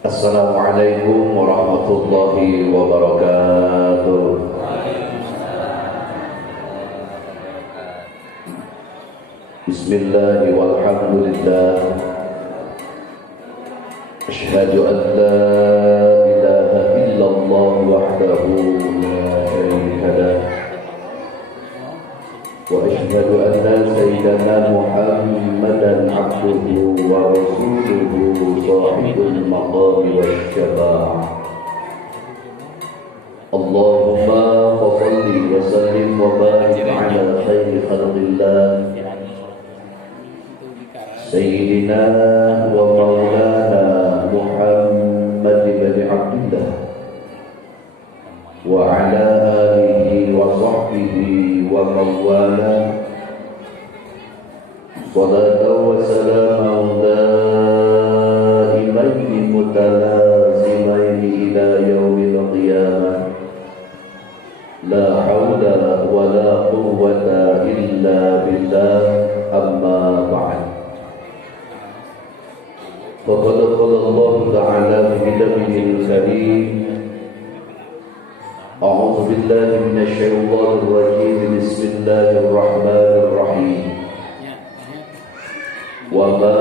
Assalamualaikum warahmatullahi wabarakatuh. Bismillah walhamdulillah. Asyhadu an la ilaha illallah wahdahu la syarika lah. Wa asyhadu anna sayyidana Muhammadan abduhu wa rasuluhu sahibul maqami wasyafa'ah. Allahumma salli wa sallim wa barik ala khairi khalqillah Sayyidina wa maulana Muhammad bin Abdullah wa ala alihi wa sahbihi wa mawala. Salatu wa salamu daimaini mutalazimaini ila yaumil qiyamah. La hawla wa la quwwata illa billah, amma ba'd. Faqad qala Allah ta'ala fi kitabihil karim, a'udzu billahi minasy syaithanir rajim, bismillahir rahmanir rahim. Wa ma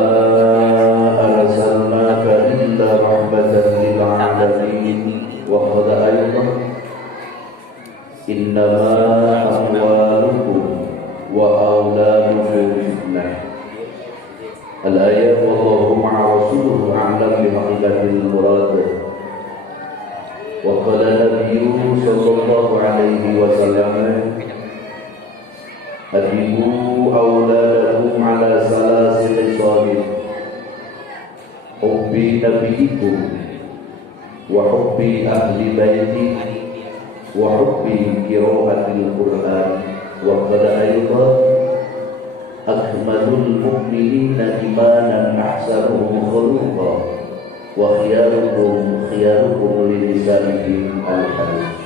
arsalnaka illa rahmatan lil alamin. Wa qala aydan innama amwalukum wa auladukum fitnah. Al-ayat wallahu ma'a rasuluhu a'lam bi haqiqatil murad. Wa qala nabiyyu sallallahu alaihi wasallam, adibu auladakum ala salasi khisalin, hubbi nabiyikum wa hubbi ahli baiti wa hubbi qira'atil Qur'an. Wa qala aydan akmalul mu'minina imanan ahsanuhum khuluqa wa khiyarukum li lisanihim al-hadith.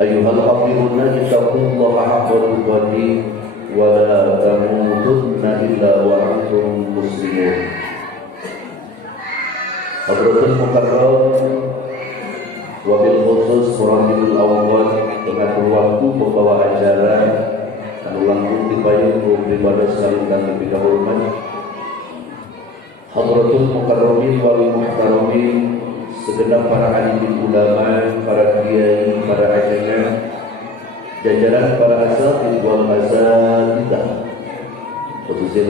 Ayyuhal hafidhuna ittaqullaha haqqa tuqatih wa la tamutunna illa wa antum muslimun. Hadratul mukarram wa bil khusus Murabbiul Awwal, pengatur waktu, pembawa acara anu langkung dipayung pribadi sekalian lebih hormat. Hadratul mukarramin wal muhtaramin, segenap para alim ulama, para kiai, para ajana, jajaran para asatidz wal asatidzah, khusus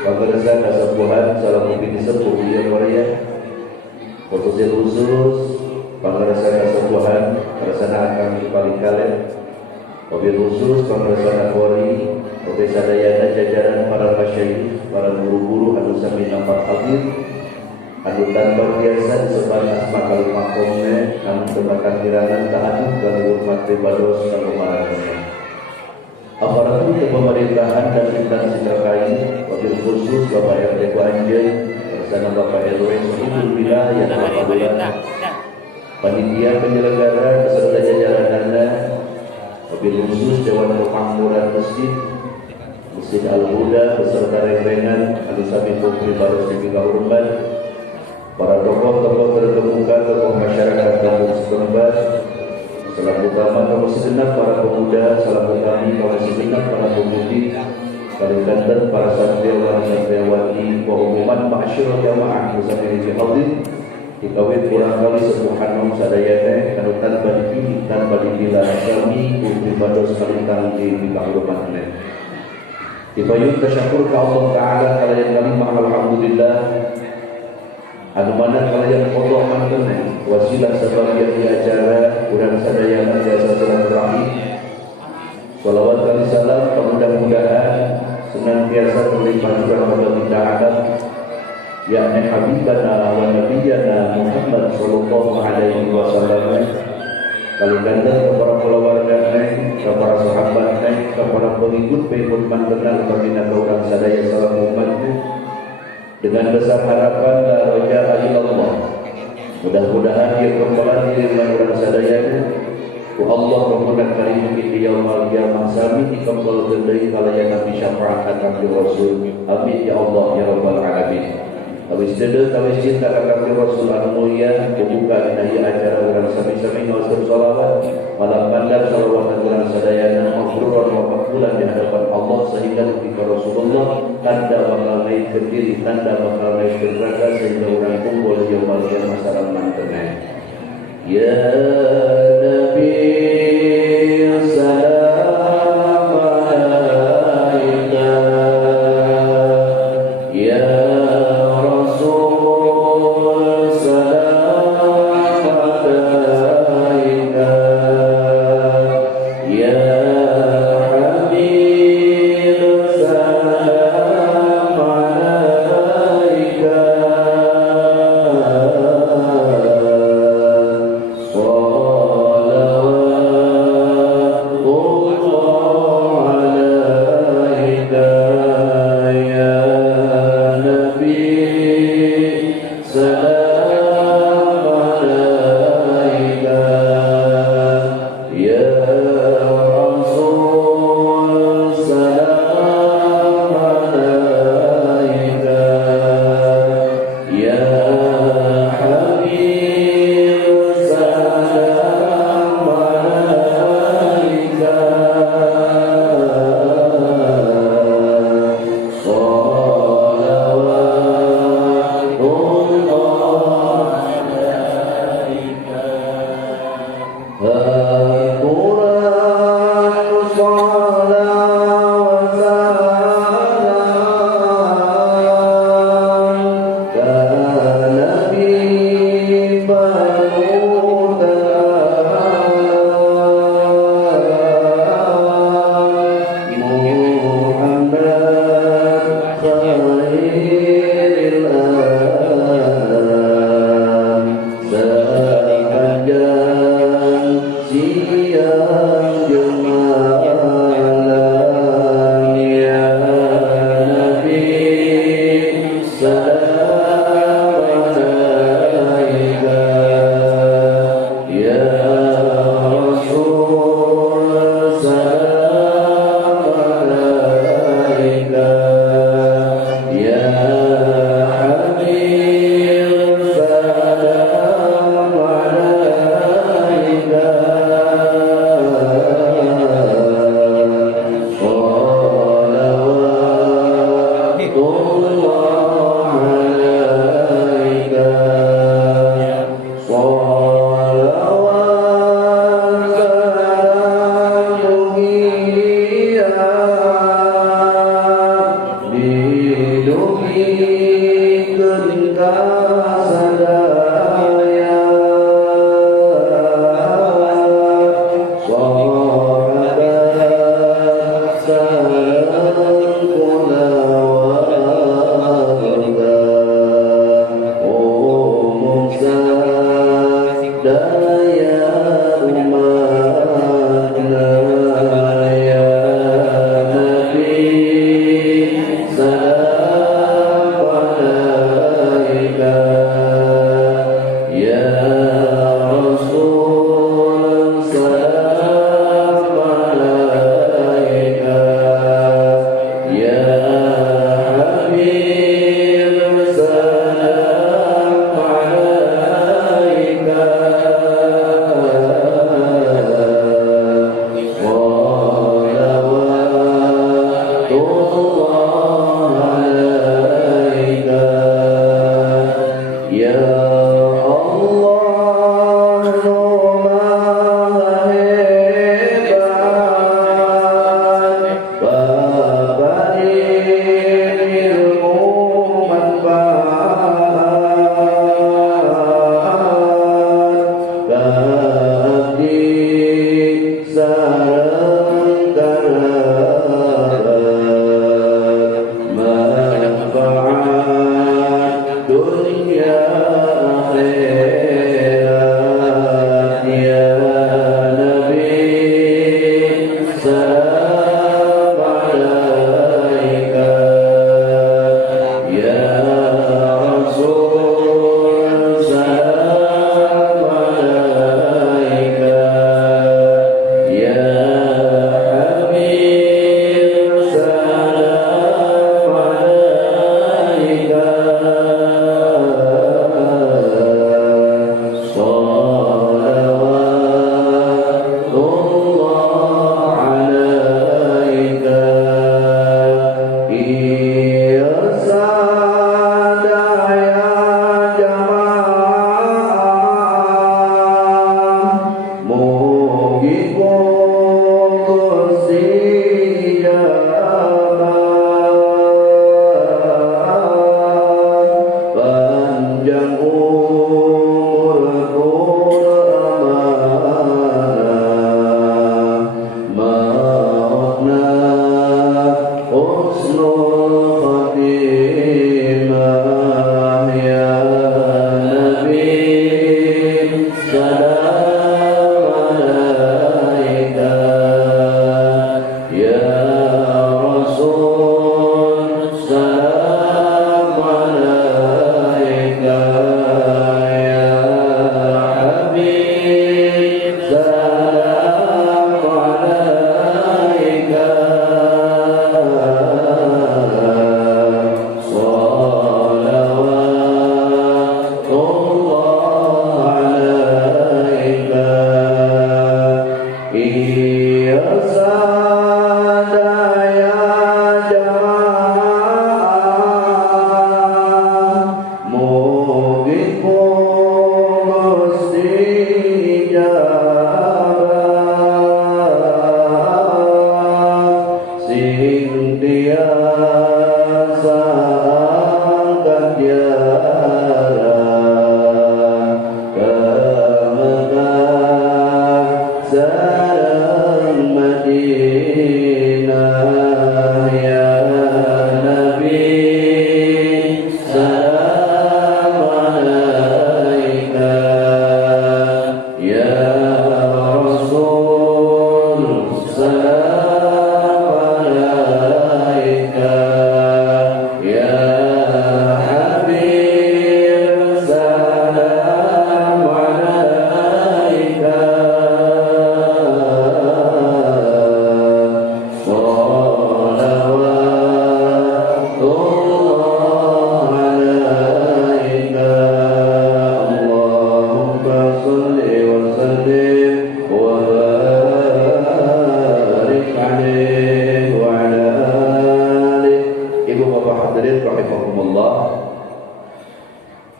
pemirsa kasepuhan salam ubi sepuh yang waria, khusus pemirsa kasepuhan rasana kami paling kalian, wabil khusus pemirsa Nakwari, wabil sadayana jajaran para masyayikh, para guru-guru anu sami nampak hadir, anu tanpa biasa disebar asma kali makomnya, anu tebakan kirangan ta'aduk dan hormat pribados kanggo marana. Aparatur pemerintahan dan instansi terkait, wabil khusus Bapak RT Anjay bersama Bapak RW Sohibul Wilayah Bapak Bulan, panitia penyelenggara beserta jajarannya, wabil khusus Dewan Pemakmuran Masjid Al-Huda beserta rengrengan anu sami pribados hingga urban, para tokoh-tokoh terkemuka, tokoh masyarakat kampung setempat, salam utama kaum segenap para pemuda, salam utami kaum segenap para pemudi, kalikanten para santriwan santriwati, wa umuman ma'asyiral jamaah musafiri hadir, dikawin kurang kali sepuhanom sadayana kanu tanpa dipilih tanpa dipilah kami pribados kalintang di kahurmatna. Dipayun tasyakur ke Allah Ta'ala kalayan kami ma'al alhamdulillah, anu mana kalayan Allah manteneh wasilah sebagian di acara urang sadayana jasa silaturahmi. Shalawat kali salam mudah-mudahan senantiasa berlimpah curah kepada kita alam, yakni habibana wa nabiyana Muhammad sallallahu alaihi wasallam, kalikanten kepada keluarga neng, kepada sahabat neng, kepada pengikut mantenang pembina orang sadaya salam umatnya, dengan besar harapan la raja'a ilallah, mudah-mudahan dia kembali dengan orang sadayanya ku Allah kemudian kali ini di yaumul qiyamah sami dikembal gendai kalayan nabi syafaat nabi rasul. Amin ya Allah ya rabbal alamin. Kawis dede, kawis cinta kakak Rasul anu mulia, membuka dinahi acara orang sami-sami ngawaskan sholawat, malam pandang sholawat orang sadayana, makruran makbulan di hadapan Allah sehingga ketika Rasulullah tanda bakal naik ke diri, tanda bakal naik ke neraka sehingga orang kumpul di yaumul qiyamah salam mantenai. Ya Nabi salam alaika, ya Rasul salam alaika, ya Habib salam alaika.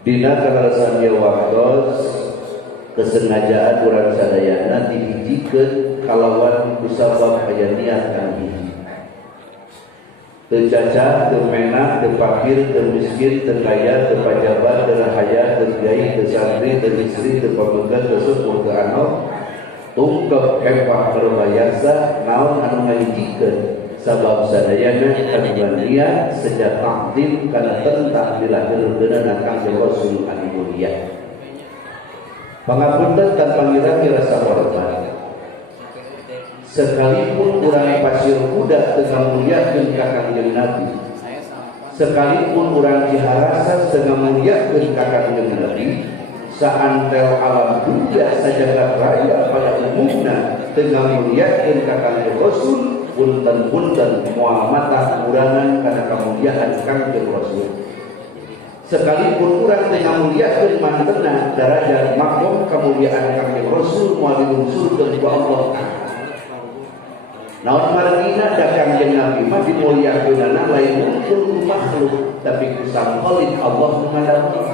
Dina kekerasan dia waktos kesengajaan urang sadayana dihijikeun kalawan kusabab aya niat kang hiji. Teu cacat, teu menah, teu fakir, teu miskin, teu kaya, teu pajabat, teu rahaya, teu kiai, teu santri, teu istri, teu pamegat, teu sepuh, teu anak. Tungkep kepah perbayasa naon anu ngahijikeun sabab sadayana kagungan niat sejak takdim kana tentang dilahirkeun Kang Rasul anu mulia. Pangapunten tanpa ngira-ngira rasa hormat. Sekalipun urang pasir kuda teu muliakeun ka Kangjeng Nabi. Sekalipun urang Ciharasa teu muliakeun ka Kangjeng Nabi, saantel alam dunia sajagat raya pada umumna teu muliakeun ka Kangjeng Rasul. Punten-punten moal mata kurangan karena kemuliaan Kangjeng Rasul. Sekalipun urang teu ngamuliakeun mantenna darajat makom kemuliaan Kangjeng Rasul moal dilungsurkeun ku Allah. Naon margina da Kangjeng Nabi mah dimuliakeunana lain muncul ku makhluk tapi ku Sang Khaliq Allah mengadami.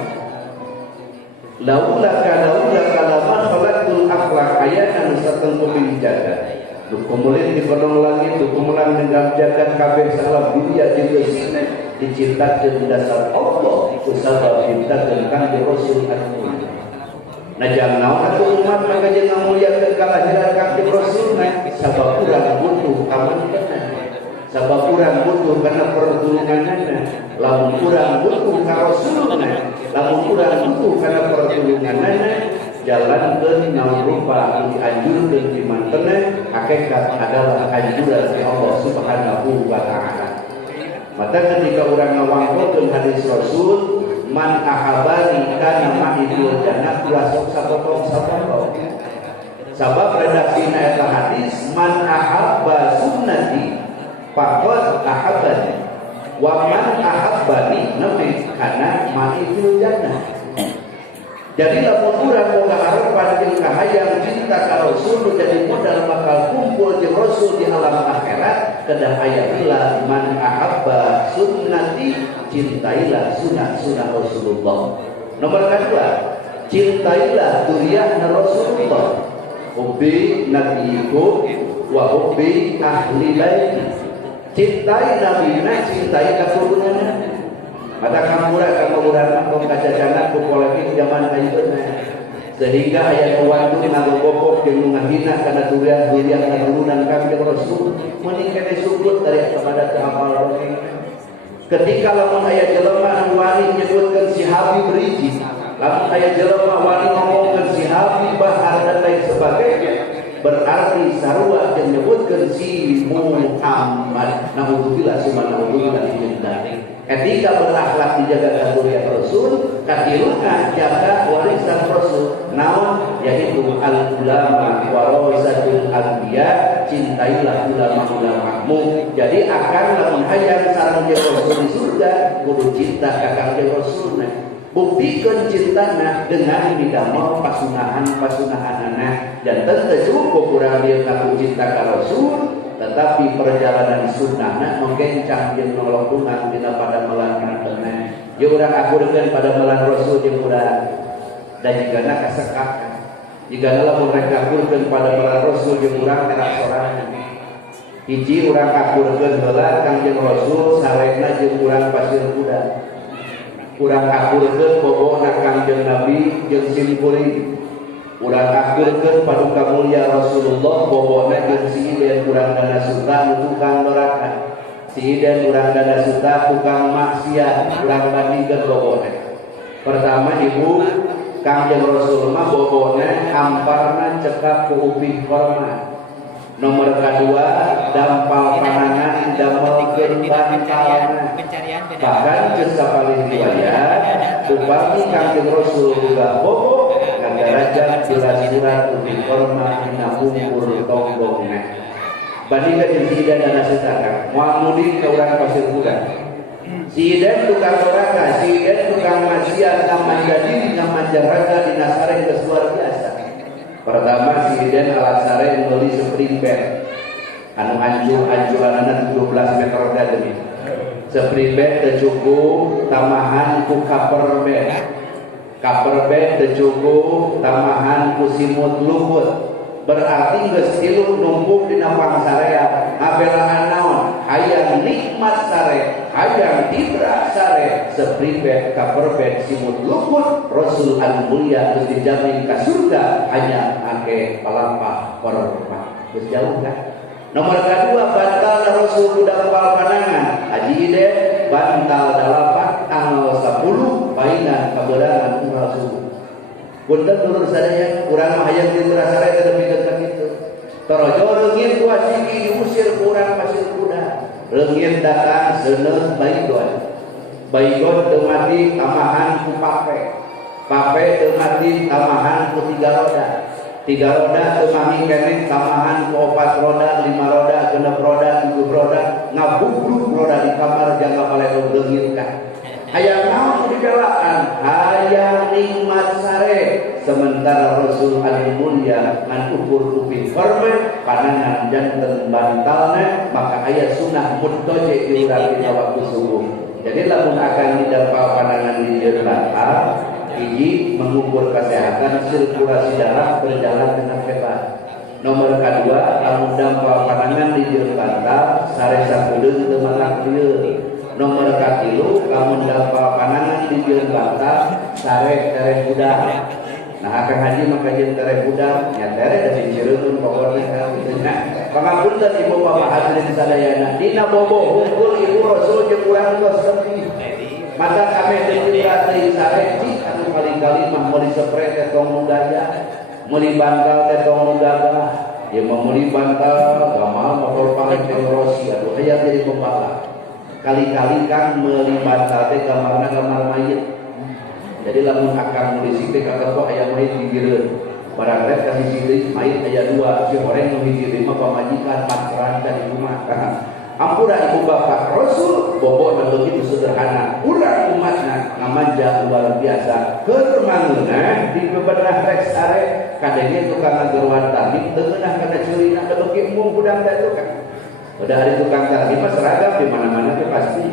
Laula kalama khalaqul akhlaq ayatan satentu bil jagat. Dukumulin di kodong langit, dukumulan dengan jagat kabeh salah dunia di sini diciptakan dasar Allah kusabab ciptakan Kangjeng Rasul anu. Nah jangan naon atuh umat maka jangan muliakeun kalahiran Kangjeng Rasul sabab urang butuh kamantenna. Sabab urang butuh kana pertulunganna. Lamun urang butuh ka Rasulna, lamun urang butuh kana pertulunganna jalan ke naon rupa dianjurkeun di mantenna hakikat adalah anjuran dari Allah Subhanahu wa taala. Maka ketika urang ngawangkeun hadis Rasul, man ahabani kana ma'i fil jannah lasok sapotong. Sabab redaksina eta hadis man ahabba sunnati faqad ahabbani wa man ahabbani nabi kana ma'i fil jannah. Jadi lamun urang boga harapan jeung kahayang cinta ka Rasul jadi modal bakal kumpul jeung Rasul di alam akhirat kedah aya heula man ahabba sunnati cintailah sunah-sunah Rasulullah. Nomor kedua, cintailah durian Rasulullah. Hubbi nabiyikum wa hubbi ahli baiti. Cintai nabina, cintai keturunannya. Mata kamuran kau kacacanan ku polemik zaman ayeuna. Sehingga ayat wantu ngagobok jeung ngahina kana durian keturunan kami Rasul meuning kene sujud dari kepada hafal. Ketika lamun aya jelema anu wani nyebutkeun si Habib Rizik, lamun aya jelema wani ngomongkeun si Habib Bahar dan lain sebagainya, berarti sarua yang menyebutkan si Muhammad. Naudzubillah summa naudzubillah min dzalik. Etika berakhlak dijaga katuria Rasul, katiluna jaga warisan Rasul. Naon yaitu al ulama warasatul anbiya, cintailah ulama-ulamamu. Jadi akan lamun hayang sareng jeung Rasul di surga, kudu cinta ka kanjeng Rasulna. Buktikan cintana dengan didamel pasunahan-pasunahanana. Dan tentu cukup kurang dia ngaku cinta ka Rasul, tetapi perjalanan sunnahna menggencang jeung nolokungan dina pada melan kana. Jeung urang akurkeun pada melan Rasul jeung urang dan jigana kasekakan. Jigana lamun rek akurkeun pada melan Rasul jeung urang terak sorangan. Hiji urang akurkeun heula Kangjeng Rasul sarena jeung urang pasir kuda. Urang akurkeun bobona Kangjeng Nabi jeung simkuring. Urang akurkeun paduka mulia Rasulullah bobona jeung siden urang dana suta tukang neraka. Siden urang dana suta tukang maksiat, urang bandingkeun bobona. Pertama ibu Kangjeng Rasul mah bobona amparna cekap ku upih korma. Nomor kedua dampal panangan damelkeun bantalna. Bahkan geus kapalih riwayat upami Kangjeng Rasul juga bobo ngagarajan surat-surat upih korma dina bungkur tonggongna. Bandingkeun jeung siden dana setaka moal mudik ka urang pasir kuda. Siden tukang neraka, siden tukang maksiat naman jadi naman jaraga dina sareng geus luar biasa. Pertama siden alasare meuli spring bed anu anjuranana 17 meter gadeuning. Spring bed teu cukup tamahan ku cover bed. Cover bed teu cukup tamahan ku simut luput. Berarti geus tilu numpuk dina pangsarea. Abelaan naon? Hayang nikmat sare, hayang tibra sare, spring bed, cover bed, simut luput. Rasul anu mulia geus dijamin ka surga hanya ake palampah hormat. Geus jauh kan? Nomor kedua bantal Rasul dampal panangan. Haji ide bantal dalapan tanggal 10 bainan kaberangan Rasul. Punten dulur sadaya urang mah hayang tibra sare teh demi ka kitu. Torojo leungit ku asiki diusir ku urang pasir kuda. Leungit datang seuneut baygon. Baygon teu mati tamahan ku pape. Pape teu mati tamahan ku 3 roda. 3 roda teu mami keneh tamahan ku 4 roda, 5 roda, 6 roda, 7 roda, ngabubruk roda di kamar jangka paleo leungit ka. Hayang naon dijalaan, hayang nikmat sare. Sementara Rasul anu mulia ngan ukur upih format panangan janten bantalna, maka aya sunah muddoje di urang dina waktu subuh. Jadi lamun akan didampal panangan di dieu bantal, hiji mengukur kesehatan sirkulasi darah berjalan dengan hebat. Nomor kedua, lamun dampal panangan di dieu bantal sare sakudeung teu matak lieu. Nomor katilu lamun dampal panangan di dieu bantal sare tereh budak. Nah akan haji maka jeung tereh budak nya tereh da dicireukeun pokona ka kitu nya. Pangapunten ibu bapak hadirin sadayana dina bobo hungkul ibu Rasul jeung urang tos sepi. Mata kami teu teuing sare ci anu kali-kali mah meuli sepre teh tong nu gaya, meuli bantal teh tong nu gagah. Ieu mah meuli bantal gamal motor paling teknologi aduh aya jadi pembalap. Kali-kali kan meuli bantal teh gamarna gamar mayit. Jadi lamun akang meuli sik teh kakak aya mayit di direun. Barang rek ka hiji mayit aya 2, si horeng nu hiji mah pamajikan matran ka di rumah. Ampura ibu bapak Rasul bobotna begitu sederhana. Urang umatna ngamanja luar biasa. Keur mangeunna di bebenah rek sare kadenge tukang ngageruan tadi teu ngeunah kana ceurina kedoki mung budang da tukang. Udah hari tukang tadi mah seragam di mana-mana teh pasti.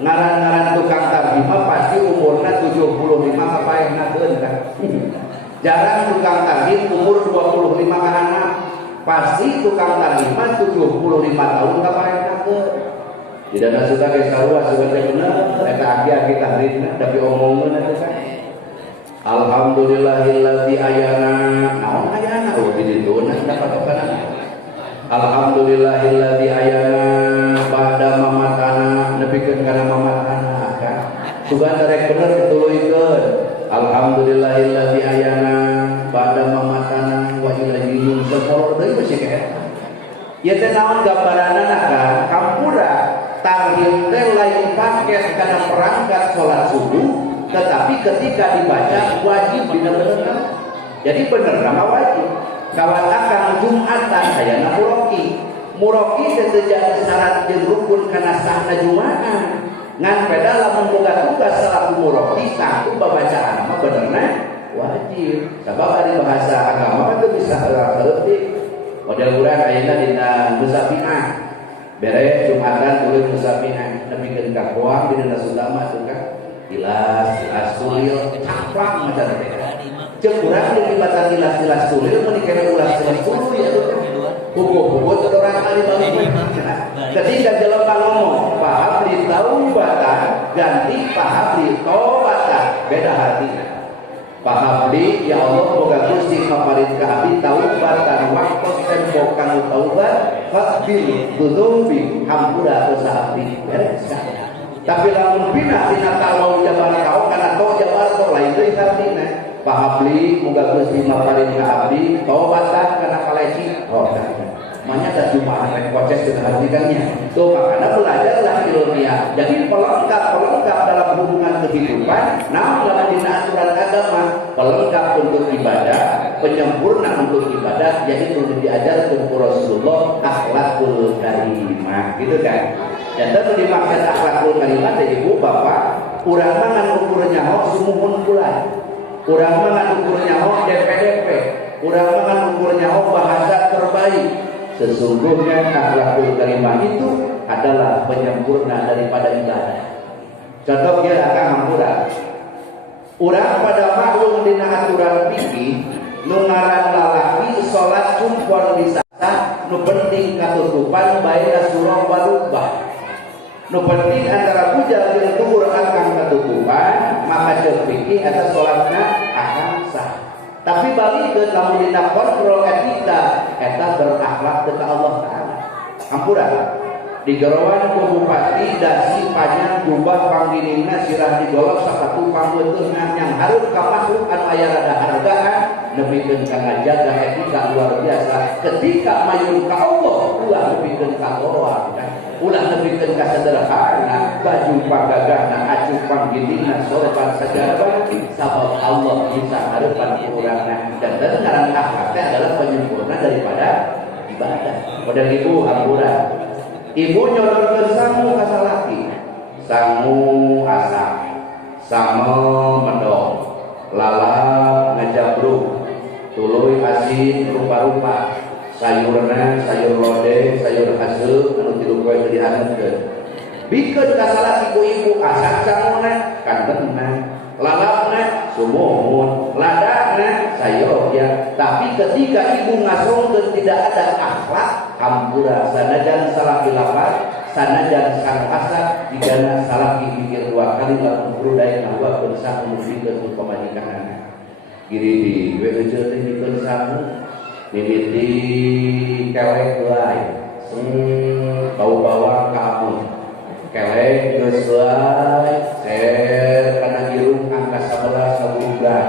ngaran-ngaran tukang tarjimah pasti umurnya 75 kapaehna keun kan. Jarang tukang tarjim umur 25 ke anak. Pasti tukang tarjimah 75 tahun kapaehna keun. Tidak suka ke sarua sebenarnya bener eta aki-aki tahrifna tapi omongan eta kan. Alhamdulillahilladzi ayana naon ayana di ditu dapat kana. Alhamdulillahilladzi ayana ba'da mamatana nepikeun kana mamatana kan. Sugan rek bener dituluykeun. Alhamdulillahilladzi ayana ba'da mamatana wa ilaihi nusyur deui masih kae. Ieu teh naon gambaranna kan kampura tarhim teh lain paket kana perangkat salat subuh tetapi ketika dibaca wajib bener-bener. Jadi bener nama wajib. Kawan akang Jumatan hayana muroki sesejak syarat jeung rukun kana sahna Jumaah. Ngan peda lamun boga tugas salaku muroki satu babacaan mah benerna wajib. Sabab ari bahasa agama teh bisa leutik. Model urang ayeuna dina musafiah. Beres Jumatan tuluy musafiah nepikeun ka koang dina Sunda mah tuh kan. Ilas tulil cakrak macam teh. Cek urang di libatan ilas tulil mun dikene ulas tulil ya tuh. Buku-buku teh orang ali balik. Ketika jelema ngomong, paham di taubatan ganti paham di tobatan, beda hatinya. Paham di ya Allah boga Gusti maparin ka abdi taubatan waktu tempo kanu taubat faqbil dzunubi hampura dosa abdi. Beres. Tapi lamun bina kalau jabar kau karena kau jabar kau lain deui artina pahabli muga Gusti maparin ka abdi taubatan kana kaleci makanya ada Jumaah rek proses dengan artikannya tuh makanya belajarlah ilmiah jadi pelengkap dalam hubungan kehidupan nah dalam dina aturan agama pelengkap untuk ibadah penyempurna untuk ibadah yaitu diajarkan ku Rasulullah akhlakul karimah gitu kan. Dan tentu dimaksud akhlakul karimah dari ibu bapak urang mangan ukur nyaho sumuhun bulan urang mangan ukur nyaho DPDP urang mangan ukur nyaho bahasa terbaik. Sesungguhnya akhlakul karimah itu adalah penyempurna daripada ibadah. Contoh dia akan hampura urang pada maklum dina aturan fikih nu ngaran lalaki salat kumpul di sasa nu penting katutupan baina surah wa rubah. Nu penting antara bujal jeung tuhur akan ketutupan maka cek fikih eta salatna akan sah. Tapi balik ke lamun dina kontrol etika eta berakhlak ke Allah Taala. Ampura di gerawan ku bupati dasi panjang jubah pangginingna sirah digolok sapatu pangeuteungna yang harus ka makhluk anu aya rada hargaan nepikeun kana jaga etika luar biasa ketika mayun ka Allah ulah nepikeun ka orang ulah nepikeun ka sederhana baju pagagahna acuh pangginingna sopan sajabat sabab Allah bisa harapan urangna dan ngaran akhlak adalah penyempurna daripada ibadah. Model ibu hampura ibu nyodorkeun sangu ka salaki sangu asak sama mendong lalap ngajabruk tuluy asin rupa-rupa sayurna sayur lodeh sayur hasil anu tilu poe teu dihaneukeun bikeun ka salaki ku ibu asak sanguna kantenna lalapna sumuhun ladakna sayurnya tapi ketika ibu ngasongkeun tidak ada akhlak hampura sanajan salaki lapat sanajan sang asak digana salaki mikir dua kali lamun brudai ngawakkeun sangu pikeun ku pamajikanana giri di weujeut teh pikeun sangu mimiti kelek wae bau bawang kamu kelek geus wae ser kana irung angka 11 sabulan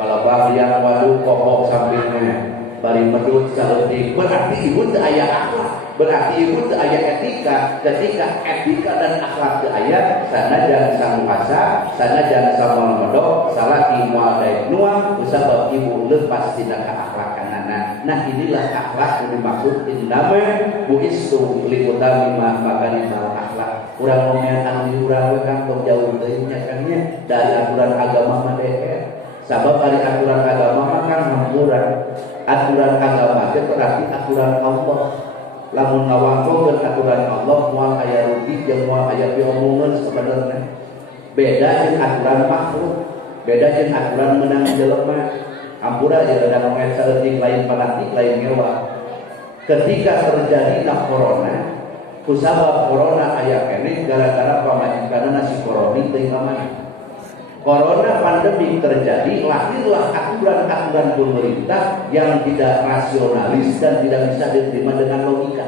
palebah liang waduh kokok sampingna bari medut saleutik berarti ibu teu aya akhlak berarti ibu teu aya etika ketika etika dan akhlak teu aya sanajan sang asa sanajan samal medok salaki moal daek nuang kusabab ibu leupas tina kaakhlakanana nah inilah akhlak yang dimaksud innama buistu liqutami makarimal akhlak urang momen anu urang we kantong jauh teuing nya kan nya dari aturan agama mah sabab ari aturan agama mah kan hampura aturan agama itu berarti aturan Allah lamun ngawangkokeun aturan Allah moal aya rugi jeung moal aya piomongan sebenarnya. Beda jeung aturan makhluk, beda jeung aturan menang jelema. Ampura jeung ada ngomet saeutik lain fanatik lain ngewa. Ketika terjadi corona, kusabab corona aya keneh gara-gara pamajikanna si koroni teu kamana. Corona pandemi terjadi, lahirlah aturan-aturan pemerintah yang tidak rasionalis dan tidak bisa diterima dengan logika.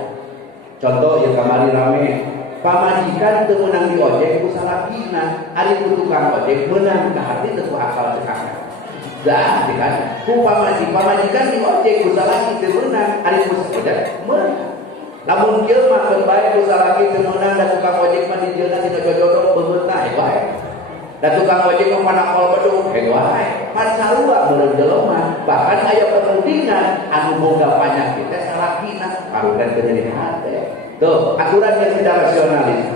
Contoh yang kemarin rame, pamajikan teu meunang di ojek ku salakina, ari ku tukang ojek meunang ka hati teu ku akal cekakna. Dah, kan? Ku pamajikan di ojek ku salaki teu meunang, ari ku sepeda meunang. Lamun kieu mah keur bae ku salaki teu meunang da tukang ojek mah dijieuna tina jodoh beungeut wae. Da tukang ojek mah panakol bedug wae. Pan sarua meureun jelema, bahkan aya perundingan anu boga panyakit teh salakina, karukan teu jadi hate. Tuh, aturan yang tidak rasionalis.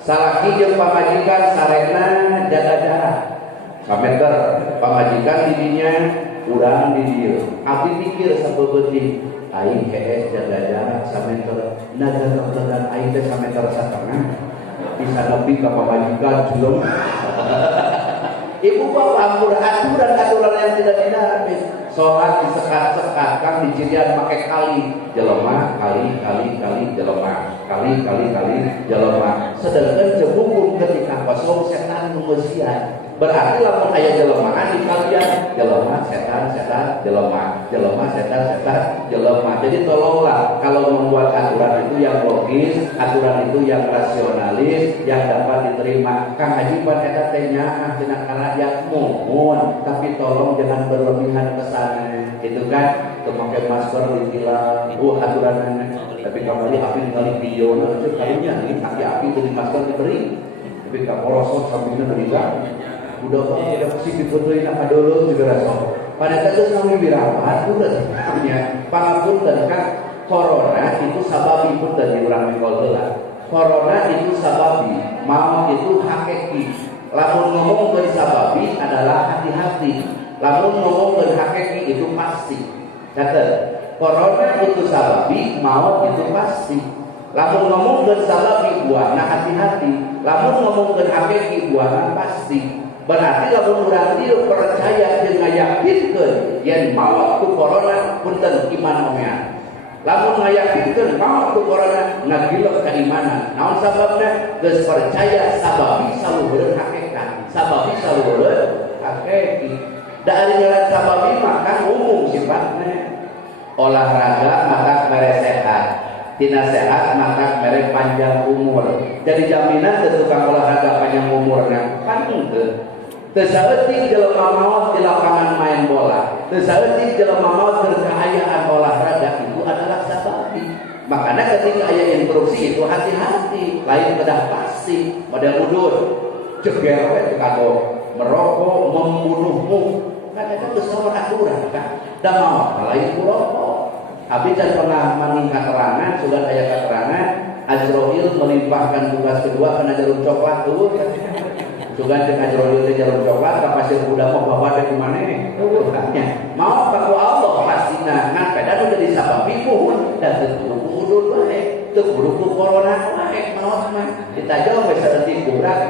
Salaki jeung pamajikan sarena jaga jarak. Sameter pamajikan di dinya, urang di dieu. Abdi mikir sabeubeut aing kees jaga jarak sameter. Nagara aing teh sameter satengah. Bisa lebih ke pamajikan belum. Ibu bapak aturan-aturan yang tidak dinamis. Sholat disekat-sekat kan dicirian pakai kali jelema kali jelema kali jelema. Sedangkan hukum ketika kosong setan mengesian. Berarti lamun aya jelemaan di kalian jelema setan jelema setan jelema. Jadi tolonglah kalau membuat aturan itu yang logis, aturan itu yang rasionalis, yang dapat diterima. Kang Haji pan eta teh nyaah cenah rakyat mohon, tapi tolong jangan berlebihan ke sana. Itu kan memakai masker ditilang, aturanna. Tapi kembali api ningali video itu kalinya ini api dari masker diberi. Tapi kaporosot sampingnya berikan. Udah banget ada pasti difotoin apa dulu juga rasa. Pada kasus kami dirawat udah punya pangapunten kan corona itu sababi pun dari orang mikol heula. Corona itu sababi, mau itu hakiki. Lamun ngomong ke sababi adalah hati-hati. Lamun ngomong ke hakiki itu pasti. Catat, corona itu sababi, mau itu pasti. Lamun ngomong ke sababi buahna hati-hati. Lamun ngomong ke hakiki buahna pasti. Berarti lamun urang dieu percaya jeung ngayakinkeun yen maot ku corona punten iman omean. Lamun ngayakinkeun maot ku corona ngagilek keimanan. Naon sababna? Geus percaya sababi saluhureun hakikat. Sababi saluhureun hakiki. Da ari ngaran sababi maka umum sifatna. Olahraga maka mere sehat. Tina sehat maka mere panjang umur. Jadi jaminan teu tukang olahraga panjang umurna kan henteu. Tersautik jelema maot di lapangan main bola. Tersautik jelema maot berkehayaan olahraga itu adalah sababi. Makanya ketika aya instruksi itu hati-hati, lain kedah pasti. Model udut, jeger we kado merokok membunuhmu. Kan eta geus aturan kan. Da maot lain merokok. Abi can pernah maning keterangan, sudah aya keterangan Azrail melimpahkan tugas kedua kena jarum coklat tuh. Juga dengan jarum coklat ka pasir budak mau bawa dari mana hanya mau kalau Allah pastinya ngan pedan udah disababi pun dan terburuk udut baik terburuk corona baik mau mah kita jauh bisa nanti kubrak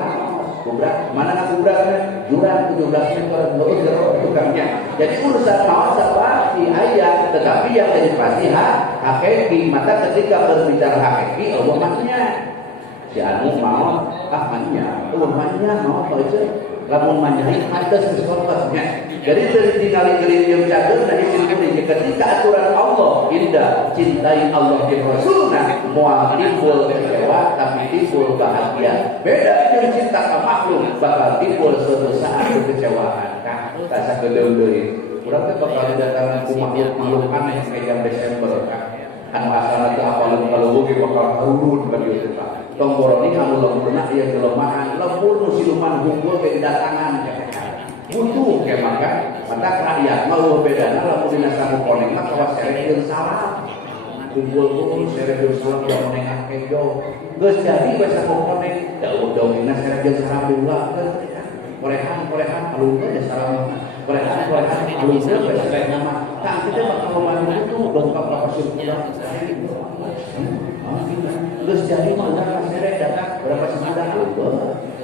mana nak kubraknya jurang 17 meter nggak tukangnya jadi urusan mau sababi ayat tetapi yang jadi pasti hakiki maka ketika berbicara hakiki Allah maknya si anu mau mannya mau apa aja lamun manyahi hadas kesolatnya jadi tinggal geulium cadeun dari sini ketika aturan Allah indah cintai Allah dan Rasulna moal timbul kecewa tapi timbul bahagia beda jeung cinta ka makhluk bakal timbul suatu saat kekecewaan kan rasa gedeung deui urang teh bakal didatangan ku makhluk aneh kayak Desember kan anu asalna teh apalun kalau ge bakal harudun ka dieu teh tongboroni anu lempurna ieu kelemahan lempur nu siluman hunggul ke datangan butuh ke maka rakyat mah bedana lamun dina sangu koneng mah kawas sereh salam kumpul sereh salam da menengake jauh geus jadi we sangu koneng daun-daunna sereh salam deula kan porehan alungkeun salam Kolekan alumni presiden nama tak kita bakal ngomong itu dongkap apa sih terus jadi malah seret datang berapa sebulan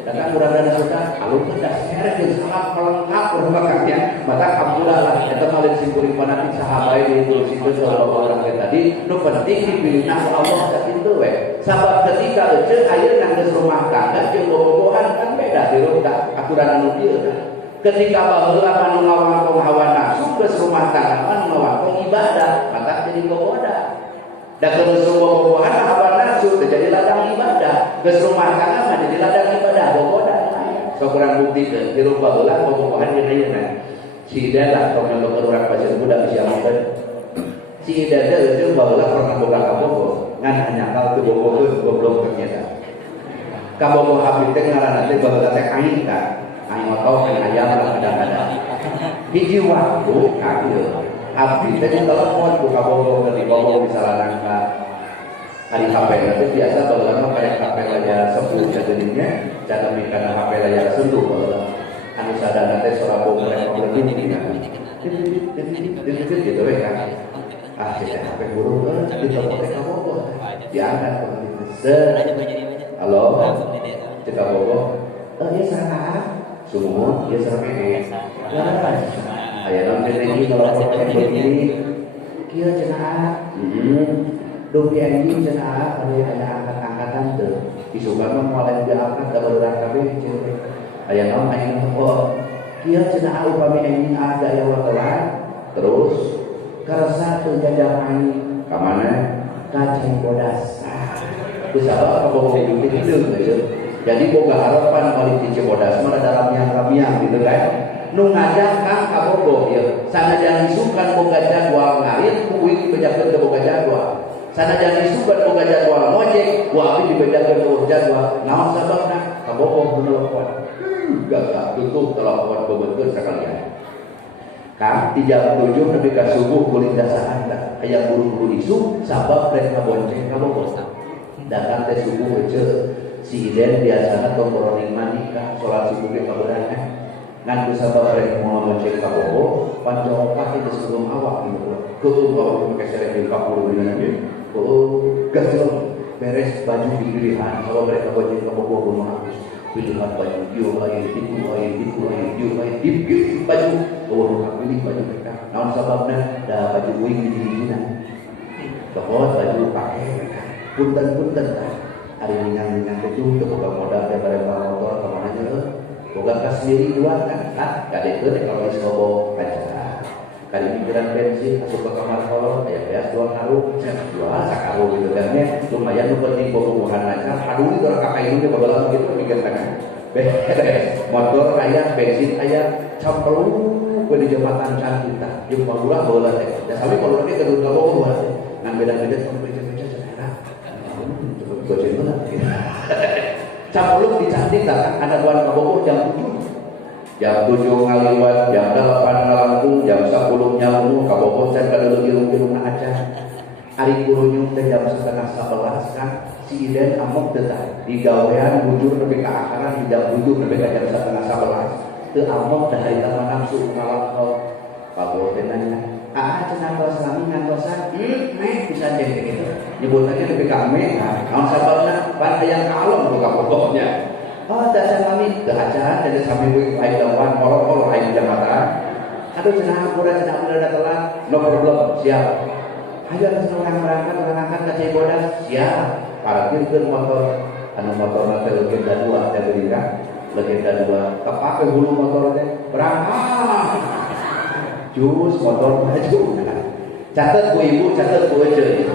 datang berada sudah alumni sudah seret dan sangat pelengkap berapa kaknya maka kamulah lah kita malah simpulin fanatik sahabat itu situ soal orang tadi itu penting dipilih nama Allah kat itu sabab ketika itu air nang rumah tangga jeung bobogohan kan beda di rumah aturan anu dieu ketika baheula anu ngawangkong hawa nafsu geus rumah tangga anu ngawangkong ibadah maka jadi boboda da geus bobogohan hawa nafsu jadi ladang ibadah geus rumah tangga mah jadi ladang ibadah boboda sok urang buktikeun di rumah baheula bobogohan jeung ayeuna si dalah tong nang urang pacar budak sia mangkeun si dada itu baheula pernah boga ka Bogor ngan hanyakal teu bogoheun goblok ternyata ka Bogor abdi teh ngaranna teh baheula teh aing ka aing moto kan ayam lah kadang-kadang hiji waktu kaieu abdi teh telepon ku ka Bogor di Bogor misalna ka hari HP teh biasa baheula mah karek HP layar 10 jadinya cara mikana HP layar 10 baheula anu sadana teh sora Bogor ini gitu we kan kita HP burung di telepon ka Bogor diangkat halo kita Bogor iya salah semua dia sampai ayah nam jadi kalau pakai begini kia cenah dong dia ini cenah kalau ada angkat-angkatan tuh disukan mah mulai diangkat kalau orang kabeh ayah nam oh kia cenah upami ini ada yang wakalan terus karasa tuh jajal ani ka mana ka Cibodas kusaba ka bogo hidup itu jadi boga harapan balik di Cibodas mah ada ramiang-ramiang gitu kan nu ngajak Kang ka Bogor ya sanajan isukan boga jadwal ngarit kuwi dibejakeun ke boga jadwal sanajan isukan boga jadwal ngojek ku abdi dibejakeun ke jadwal naon sababna ka Bogor telepon gagah tutup telepon bebeutkeun sakalian Kang di jam 7 nepi ka subuh kulit dasaan da aya buru-buru isu sabab rek ngabonceng ka Bogor datang teh subuh heuceu si Iden biasanya tongkroning manikah sholat subuh ke kaberangan ngan kusabab rek mau ngecek ka Bogor panjang pakai di sebelum awak gitu keum awak pakai serep di 40 dengan dia gajol beres baju pilihan kalau mereka ngecek ka Bogor rumah pilihan baju diu baju pilih baju mereka naon sababna da baju uing di dinan bahwa baju pakai mereka punten-punten kan hari ringan-ringan itu boga modal daripada motor kemana aja boga kas sendiri dua kan gak ada kalau iskobo aja kali pikiran bensin masuk ke kamar kolong kayak beas dua karung dua sakarung gitu kan ya lumayan lu penting bobogohan aja aduh itu orang kakak ini babalan gitu pikir kan motor kayak bensin kayak campelu gue di jembatan Cantita jumpa gula bola teh dan sampai kalau dia kedua bawa nang beda-beda sama beca-beca goceng banget campur di Cantik datang ada buan ke Bogor jam 7 ngaliwat jam 8 ngalangkung jam 10 nyamu ke Bogor can kada leuwih-leuwih aja ari kurunyung teh jam 10:30 kan si Iden amok teh di gawean bujur nepi ka akaran di jam 7 nepi ka jam 10:30 teu amok teh hari taman nafsu ngalangkung Bogor teh nanya cenah tos lami ngantosan bisa jadi gitu nyebutannya lebih kami naon sababna pan hayang kalong buka pokoknya dasar kami keacara dari sambil aing lawan kolong aing jambatan aduh cenah pura cenah udah telat no problem siap ayo atuh orang berangkat ke Cibodas siap parkirkeun motor anu motor teh legenda 2 teh beli kan legenda 2 kepake hulu motor teh berangkat jus motor maju catat ku ibu catat ku ece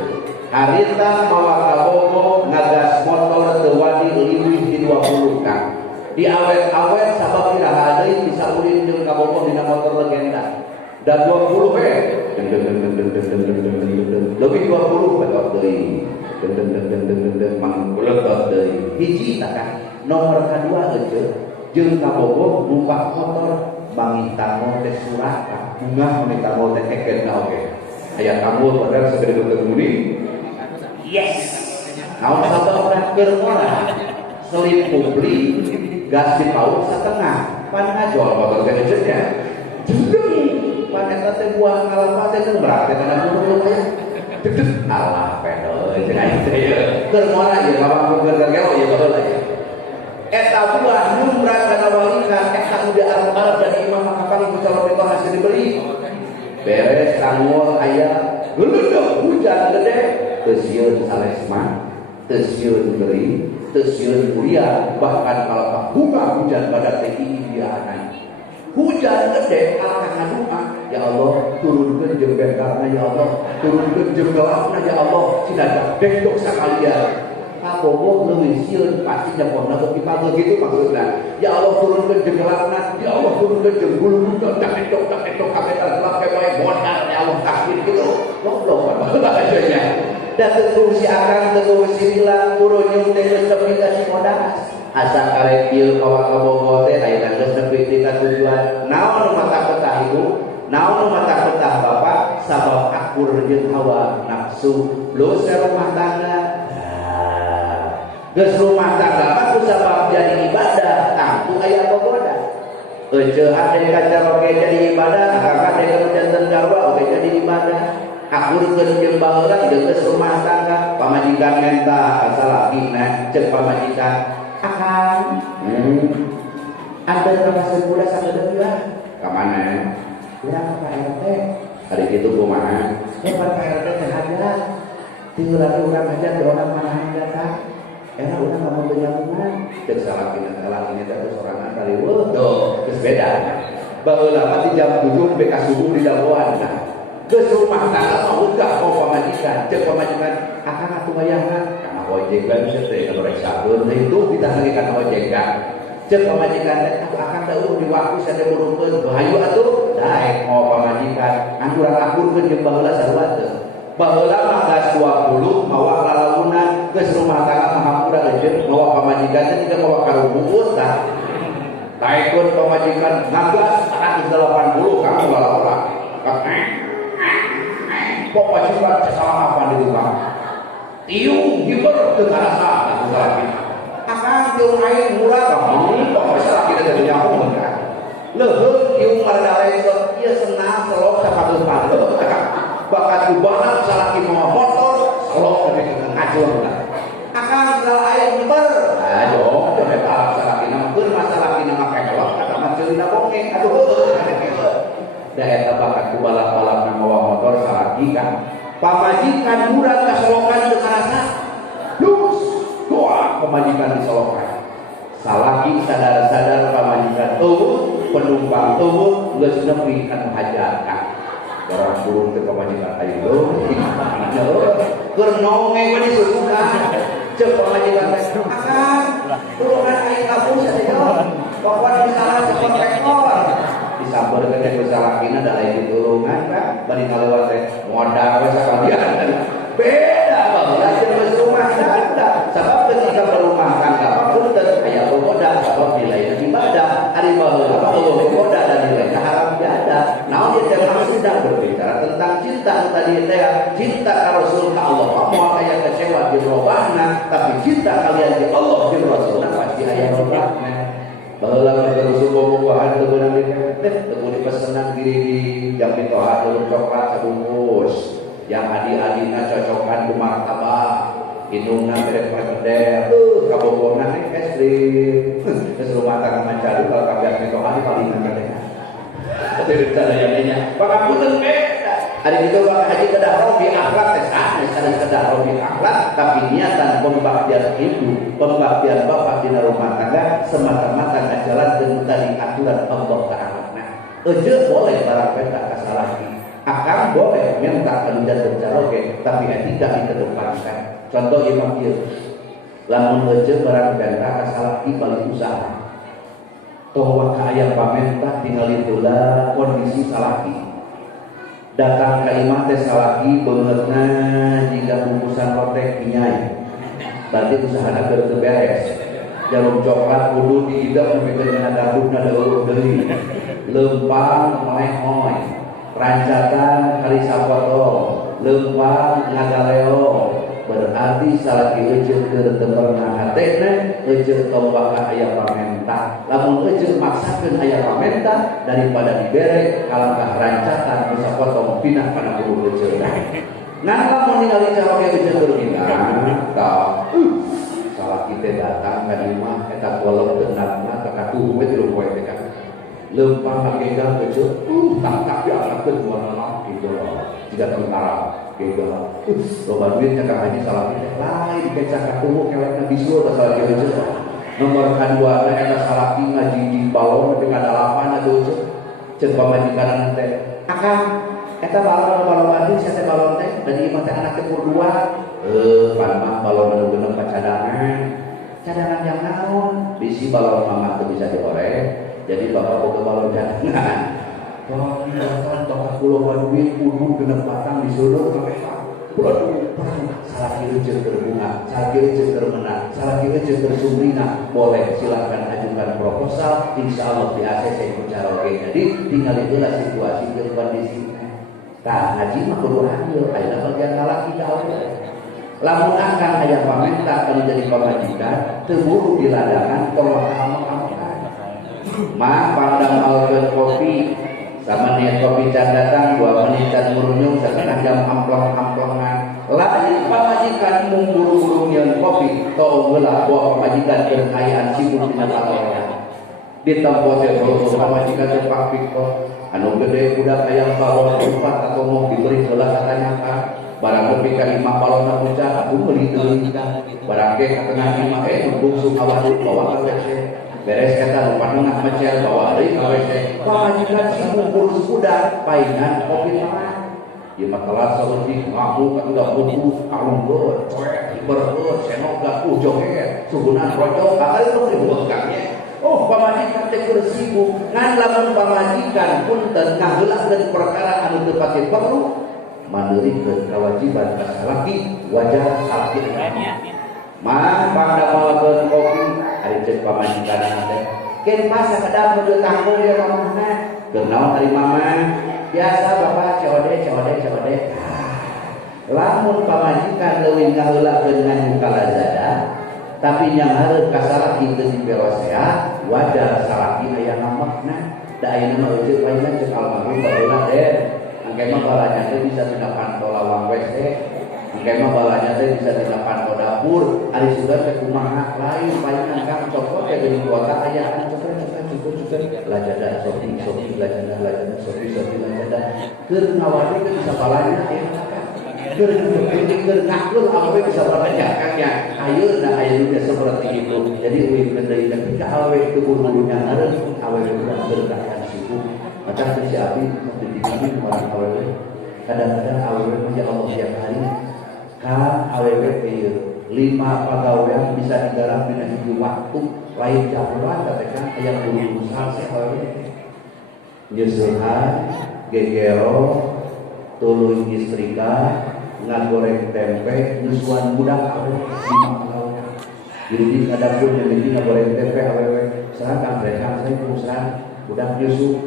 harita mawa ka Bogor ngagas motor teu wani leuwih di 20 Kang di awet-awet sabab iraha deui bisa ulin jeung ka Bogor dina motor legenda dan 20 we lebih 20 betot deui mangkuletot deui hiji tak nomor kadua ece jeung ka Bogor buka motor mangitamo teh surat bunga mangitamo teh eken oke aya kamu padahal segede ketemu yes naon sababna keur ora selip publik gas di paut setengah pan ngajol motor teh eceuna teh berat teh kana kudu aya. Deg Allah pedo jangan teh ya. Keur moal ieu ngabangkeun gelo ieu baheula ya. Eta buah numrah kana walikan eta udah arep dari imam makapali ku calon itu hasil dibeli. Beres tangul aya leuleuk hujan gede teu sieun salesman, teu sieun geuring, teu sieun kuliah, bahkan kalau bunga hujan pada teh dia anak. Hujan gede alangkah doa, ya Allah turunkeun jeung bentarna ya Allah, turunkeun jeung gelapna ya Allah, sinaga dek dosa kalian. Pabogoh leuwih sieun pasti nyepona beuki pageuh gitu maksudna. Ya Allah turunkeun jeung gelapna, ya Allah turunkeun jeung gulung tak etok kabetan gelap kae bae modal ya Allah takbir gitu. Goblok bahasanya. Da teu si akang teu si lila turun jeung teh geus nepi ka si modas. Asa karek ieu awak ka Bogor teh ayeuna geus nepi ti ka tujuan. Naon mata petah ibu? Naon mata petah bapak? Sabab akur jeung hawa nafsu. Lu rumah tangga geus rumah tangga mah kusabab jadi ibadah, tangtu aya bogoda. Eueuh ade ka karaoke jadi ibadah, kakak ade janten garwa oge jadi ibadah. Akurkeun jeung baheula geus rumah tangga, pamajikan menta asalakina ceuk pamajikan, "Akang, anteun ka pasir budak sakedeuk ya." Ka mana? Urang ka RT. Hari kitu kumaha? Pak RT teh hajat. Tinggal lagi urang hajat urang manahan datang. Enak udah nggak mau berjabungan, cek salah ini terus sorangan kali waduh, terus beda. Baheula mah di jam 7 bekas subuh di dagoan, geus rumah tangga mah udah mau pamajikan, cek pamajikan, akang atuh wayahna, kana ojek bae bisa teh kalau rek sabeun itu kita lagi kana ojek kan. Cek pamajikan teh akang teh di waktu sadaya burungkeun, hayu atuh, daek mau pamajikan, anjuran akurkeun jeung baheula sarua teu. Baheula mah gas 20 mawa lalaunan geus rumah tangga mah hampura lejeun mawa pamajikan teh juga mawa karubuut tah. Taekun pamajikan ngagas 180 kamu lalaunan. Pok pamajikan salah apa di rumah. Tiung hiber teu ngarasa atuh salaki. Akang tiung air murah kok salaki teh teu nyaho kan. Leuheung tiung margale ieu senang selok sapageus-pageus. Bakat kubahan salaki mau motor selok dari ngajur lah. Akang selalu air nyebar. Aduh, coba tak salaki nama pun masalah kita makai kelok kata macelina bongeng. Aduh, daerah bakat kubalak-balak nama motor salaki kan. Pamajikan murah keselokan dengan rasa. Lus, doa pemajikan disolokan. Salaki sadar-sadar pamajikan penumpang geus nepi kan hajatan. Orang turun ke pemajikan ayo keur nongeng we disusukan ceuk pamajikan teh akang turunan aing kampus saja pokoknya misalnya cepet rekor disampeurkeun teh ku salakina da lain ditulungan kan bari kalewat teh modal we sakalian beda baheula jeung rumah tangga sabab ketika berumah tangga mah punten aya bogoda sabab nilai ibadah ari baheula mah bogoda dan nilai haram biada. Naon dia sedang berbicara tentang cinta tadi teh cinta ka Rasul ka Allah moal aya kecewa di robahna tapi cinta kalian di Allah di Rasulna pasti aya robahna. Baheula mah Rasul bobogohan teu beunang teh teu dipesenan diri di jam pitoha teu coklat sabungkus. Yang adi-adina cocokan ku martabak hidungna berek-berek kabogona es krim geus rumah tangga mancadu kalau kabeh pitoha palingan teh. Tapi caranya pangapunten beda. Hari itu Pak Haji kedah robi akhlak teh sanes kedah robi akhlak tapi niatan pembaktian ibu, pembaktian bapak di rumah tangga semata-mata ngajalankeun tadi aturan Allah Taala. Eueuh boleh barang peta kasalaki. Akang boleh minta kandidat bercaroge tapi tidak dikedepankan. Contoh imam ieu. Lamun eueuh barang peta kasalaki balik usaha. Toh aya pamenta tinggal itulah kondisi salaki datang ke imam teh salaki beungeutna jika bungkusan lotek pinyai berarti usahana keur teu beres jarum coklat kudu diidep nepikeun dina gabungna daeueuh deui leumpang moe-moe rancatan kali sapotong leumpang ngagaleo berarti salaki eueuh keur teu pernah hatena eueuh tombak aya pamenta lamun eueuh maksakeun aya pamenta daripada dibere kalangkah rancatan nu sapotong pindah kana guru kecil. Ngan lamun ningali cara ge kecil terminal, tah salah kita datang ka imah eta kolom tendangna ka katuh we 3 poe teh kan. Lempang agenda kecil, tak diangkatkeun dua anak gitu loh. Tidak tentara gitu loh. Loba duitnya ka haji salah kita. Lain becak katuh kelekna bisul ka salah kecil. Nomor kedua eta salah ngaji di balon dengan dalapan atuh ceuk pamajikan teh. Akang eta balon mandi saya balon teh dari imah teh anak teh dua. Pan mah balon anu genep cadangan yang naon bisi balon mama teu bisa diorek. Jadi bapak boga balon cadangan. Kalau datang tongkat pulau duit kudu genep batang disodok sampai waduh, salah kira jeung terbunga, salah kira jeung termenang, salah kira jeung tersumrina, boleh silakan ajukan proposal, insya Allah di ACC bicara oke. Jadi tinggal itulah situasi dan kondisi. Nah, haji mah kudu adil, ayeuna bagian lalaki daun. Lamun akan aya pamenta kalau jadi pamajikan, teu buru diladangan tolong amak-amakan. Mah pandang alkeun kopi sama niat kopi can datang 2 menit can murunyung sakenah jam amplong-amplongan lain pamajikan mung buru-buru nyeun kopi tong heula bawa pamajikan keur kayaan sibuk dina kalorna di tempat teh pamajikan teh pakpik kok anu gede budak aya balon 4 atau mau diberi heula katanyakan barang nepi ka imah balonna puncak aku meuli deui barang ge ka tengah imah bungsu awadu bawa ka WC beres kata lupa nengah mecel bawa deui ka WC pamajikan sibuk ngurus budak paingan kopi mah ieu mah telat saeutik ngaku ka udah butuh alunggeun coek bereur senok gakuh joget sugunan rojok kakali terus dibuatkannya oh pamajikan teh keur sibuk ngan lamun pamajikan punten ngaheulakeun perkara anu teu pati perlu mandeurikeun kewajiban ka salaki wajar salaki mah pangdamelakeun kopi ari ceuk pamajikan teh ken masa kadang kudu tanggung dia mamahna keur naon ari mama biasa bapak COD lamun pamajikan leuwih ngaheulakeun ngan kalazada tapi yang hareup ka salaki teu diperosea wajar salaki aya ngamakna da ayeuna mah ceuk paingan ceuk almarhum baheula teh angke mah balanya teh bisa tina pantau lawang WC angke mah balanya teh bisa tina pantau dapur ari sudah teh kumaha lain paingan kang cokot teh di kuota aya cukup lajada sopi lajada lajada keur ngawadi teh bisa balanya keur ngakur awewe bisa berkejakannya ayeuna seperti itu jadi uing deui ketika awewe teu buru-burunya hareup awewe urang berkah sibuk macam si abi dibimbing orang awewe kadang-kadang awewe mah ya Allah tiap hari kan awewe ieu 5 pagawean bisa digarap dina hiji waktu lain jamuran katakan aya buru salse awewe nyeusehan gegero tuluy istrika ngagoreng tempe nyusuan budak awewe 5 pagawean jadi ada pun yang bikin ngagoreng tempe awewe serang mereka saya perusahaan budak nyusu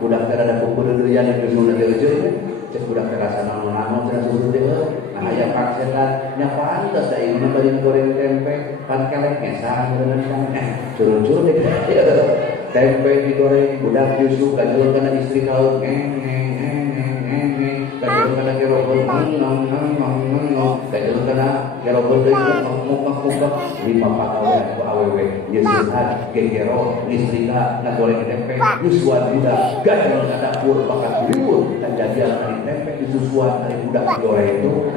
budak teh rada kukureureuyan yang nyusu na jeuh cek budak teh rasana naon cenah susu teh nah aya paksetan nya pantes da ieu mah bari goreng tempe pan kelek ngesan beunang curun-curun deh tempe digoreng budak nyusu kajul kana istri kaul kajul kana gerobot kajul kana gerobot deui muk 5 pagawean ku awewe nyeusehan gegero listrika ngagoreng tempe nyusuan budak gajol ka dapur bakat ribut dan jadian ari tempe disusuan ari budak digoreng itu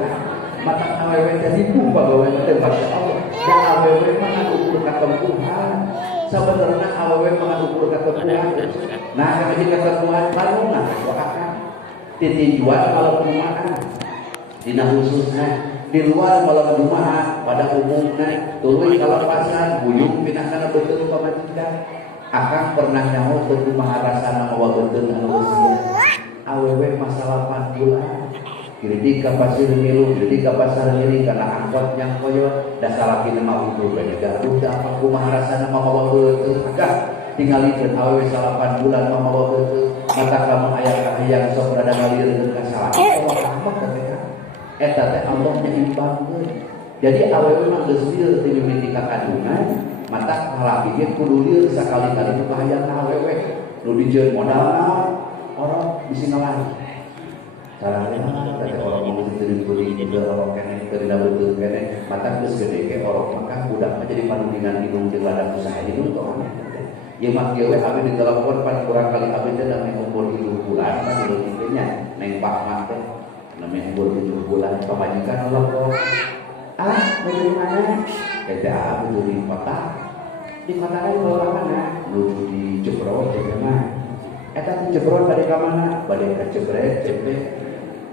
mata awewe jadi pagawean teh masyaallah da awewe mah ngukur katempuhan sabenerna awewe mah ngukur katempuhan nah ka katempuhan baluna doakan titinjuan malam Jumat dina khususna di luar malam Jumat pada umumnya tuluy kalapasan buyung pindah kana beuteung pamajikan akang pernah nyaho teu kumaha rasana mawa beuteung anu geus awewe masalah 4 bulan kiri ka pasir milu kiri ka pasar kiri kana angkot yang koyot da salaki mah utuh bae garuk da apa kumaha rasana mawa beuteung agak tingalikeun awewe 8 bulan mawa beuteung mata kamu aya sok rada ngalieureun ka salaki apa katanya eta teh Allah nyimbangkeun jadi awewe mah geus lieur teu mimiti ka kandungan mata lalaki ge kudu lieur sakali-kali nu kahayang awewe nu dijieun modal naon orang bisa ngelari. Caranya kata orang mau diterima juga orang kene kerja betul kene mata gede kayak orang maka budak jadi panungan hidung jeung ladang usaha itu orang. Ya mak dia abi di telepon pan kurang kali abi teh namanya ngumpul 7 bulan kan itu intinya neng pak mak teh namanya ngumpul 7 bulan pamajikan telepon. Dari mana? Dari abi tuh di kota. Di kota kan bawa mana? Menuju di Jebron jeung mah. Eta di Jebron bade ka mana? Bade ka Jebret, Jebret.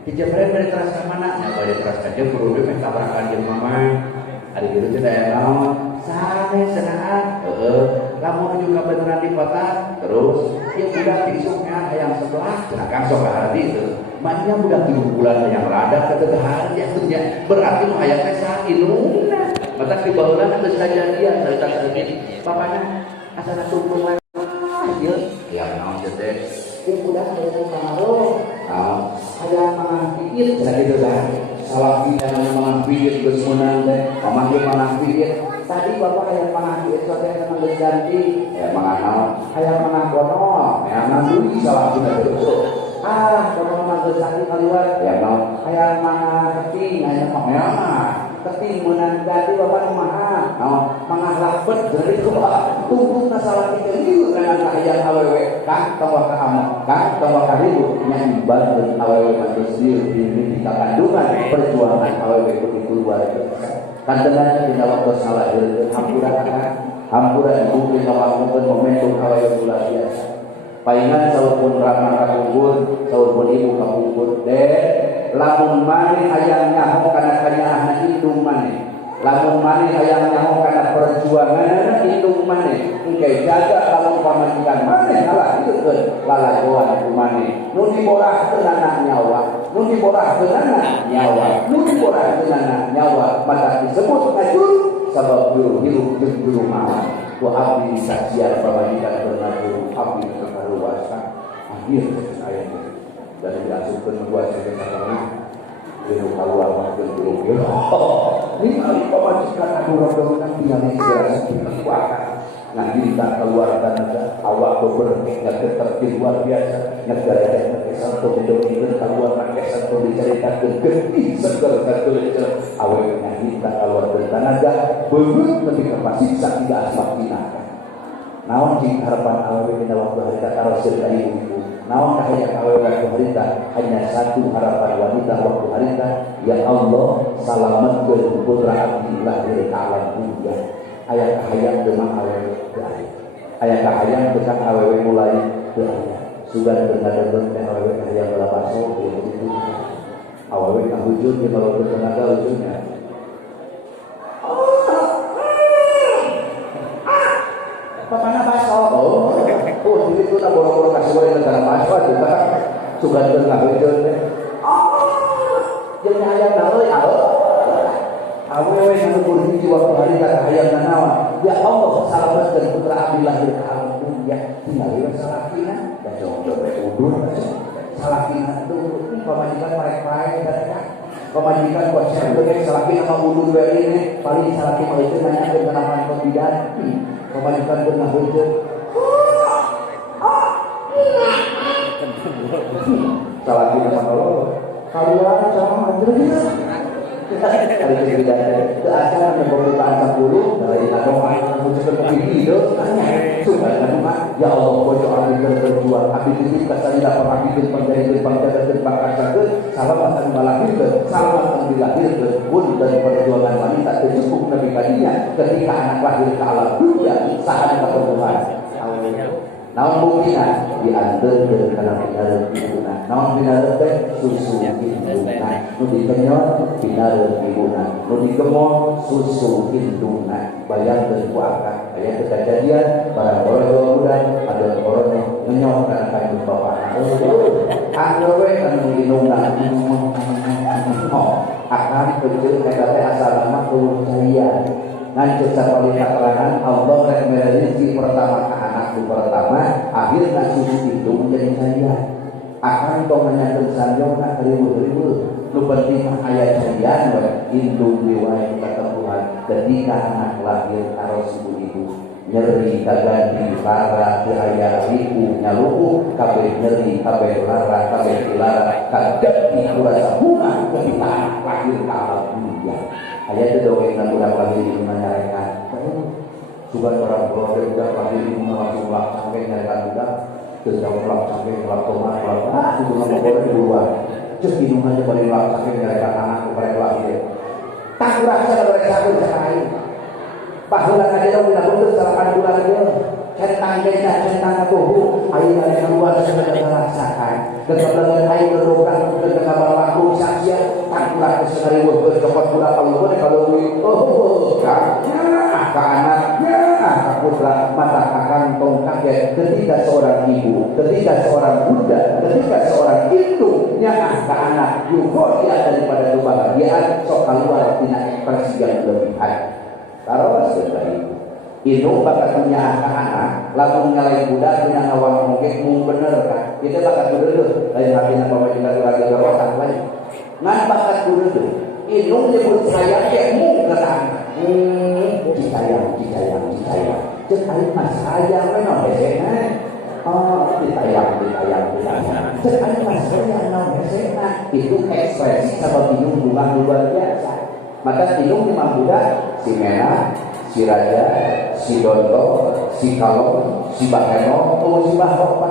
Di Jebret bade teras ka mana? Ya bade teras ka Jebron meh tabrakan jeung mama. Ari kitu teh daya naon? Sare senaan. Lamun juga beneran di kota, terus dia budak besoknya yang sebelah, cenah sok hari itu. Maknya budak 3 bulan yang rada ketegahan ya kerja. Berarti nu aya teh sainuna. Mata di baheula geus kajadian cerita saeutik. Papana asana tumpung lah. Ieu yang naon teh? Ieu budak aya teh pengaruh. Aya mangan pikir cenah kitu kan. Salah kita mangan pikir geus meunang teh, pamanggil mangan pikir. Tadi bapak ayam mangan itu saya memang ganti ya mangan ayam mangan kono ya mandui salah sudah terus kono mangan sakit keluar ya mau ayam mangan keting ayam mangan keting menang ganti bapak rumah mangan lapet dari itu tunggu masalah kita itu dengan ayam awewe kan tawak kamu kan tawak karibu yang bantu awewe manusia di kandungan perjuangan awewe itu keluar itu kandengan dina waktu salah hampura ibu dina waktu momentum awewe luar biasa paingan saupun rama kapungkur saupun ibu kapungkur lamun mani hayang nyaho kana kanyaahna indung mani lamun mani hayang nyaho kana perjuangan indung mani engke jaga lamun pamajikan mani halah itu keun lalagoan ku mani nu diborahkeun anak nyawa nu diborahkeun anak nyawa nu diborahkeun anak nyawa maka disebut ngajur sabab guru hirup jeung guru mawan ku abdi sajian pamajikan bernaku abdi kekaruasa akhir aya dan diasupkeun buat sebenarnya guru keluar maupun guru ini kali pemajikan anu rodonan yang segera kuat nah kita keluarkan awak beberapa tertib luar biasa negara yang satu hidup keluarkan satu diceritakan gede seger awalnya kita keluarkan tenaga belum ketika masih tidak asmak tinaka naon di harapan awalnya kita waktu hari kata rasul dari ibu naon kahaya awalnya waktu hari hanya satu harapan wanita waktu hari ya Allah salamatkan putra abdi lahir ke alam dunia ayah kahayang dengan awalnya ayah kahayang dengan awalnya mulai sudah berada dengan awalnya kahayang berlapaso itu awalnya kahujud di kalau bertenaga ujungnya papana baso jadi itu tak boro-boro kasih boleh negara baso juga sudah berkahujud jadi ayam daloi awewe anu berhiji waktu hari kata hayang nanawan ya Allah salamatkan putra abdi lahir ke alam dunia tinggal ieu salakina da jodoh udur salakina itu pamajikan parek-parek kan pamajikan buat siapa ge salakina mah udur we ini paling salakina itu nanya ke kenapan pembidan pamajikan beunah heuteun salakina mah kalian sama anjir hari kebidanan itu acara yang pemerintahan 10 dari doa yang mengucapkan video supaya nama ya Allah bojo abdi berjuang abdi itu kasarila pengabdi penjadi penjaga bangsa salam akan melahirkan salam akan dilahirkan pun dari perjuangan wanita cukup nabi kadinya ketika anak lahir ke alam dunia saat pertemuan naon buktina diantarkeun kana pinareun ibuna naon pinareun teh susu indungna nu ditenyon pinareun ibuna nu digemon susu indungna bayangkeun ku akak aya kejadian barang orang budak ada orang ngenyong kana kayu bapak anu we anu indungna akan kecil eta teh asalna kepercayaan ngancur sapali keterangan Allah rek rezeki pertama ke anakku pertama akhirnya susu itu menjadi saya akan kau menyantum sanjona ribu-ribu lu penting ayat jadian indung riwayat kata Tuhan ketika anak lahir karo ibu nyeri kaganti lara aya ribu nyaluku kabeh nyeri kabeh lara kabeh lara kaganti kurasa bunga ketika lahir ke alam dunia. Aya teh dongeng na budak lahir di manyarekan. Sugan orang pulau udah lahir di mana langsung sampai nyarekan budak terus jauh sampai tomat itu nama boleh duluan. Terus minum aja balik sampai nyarekan anak kepada lahir. Tak kurasa dari satu sekali. Bahulah aja dong tidak putus sarapan bulan aja. Centang beda, centang tubuh. Ayo dari luar sudah rasakan. Kebetulan ayo berdoa ke kabar waktu saksian. Tak kurang kesenari wabah cokot bulan kalau ke anaknya, ke putra mata akan tongkat ya. Ketika seorang ibu, ketika seorang bunda, ketika seorang induknya ke anak, euforia daripada kebahagiaan sok keluar tidak ekspresi yang berlebihan. Taruhlah sekali induk bakal punya anak lalu nyalain budak punya ngawang mungkin mau bener kan kita bakal kudu lain hatinya bapak kita lagi gawasan lain ngan bakal kudu induk nyebut saya kayak mu kata disayang cek aing mas sayang menon hesena disayang cek aing mas sayang menon hesena itu ekspresi sama induk bunga luar biasa. Maka induk lima budak si Mena, si Raja, si Donto, si Kalong, si Bakeno, si Bahok,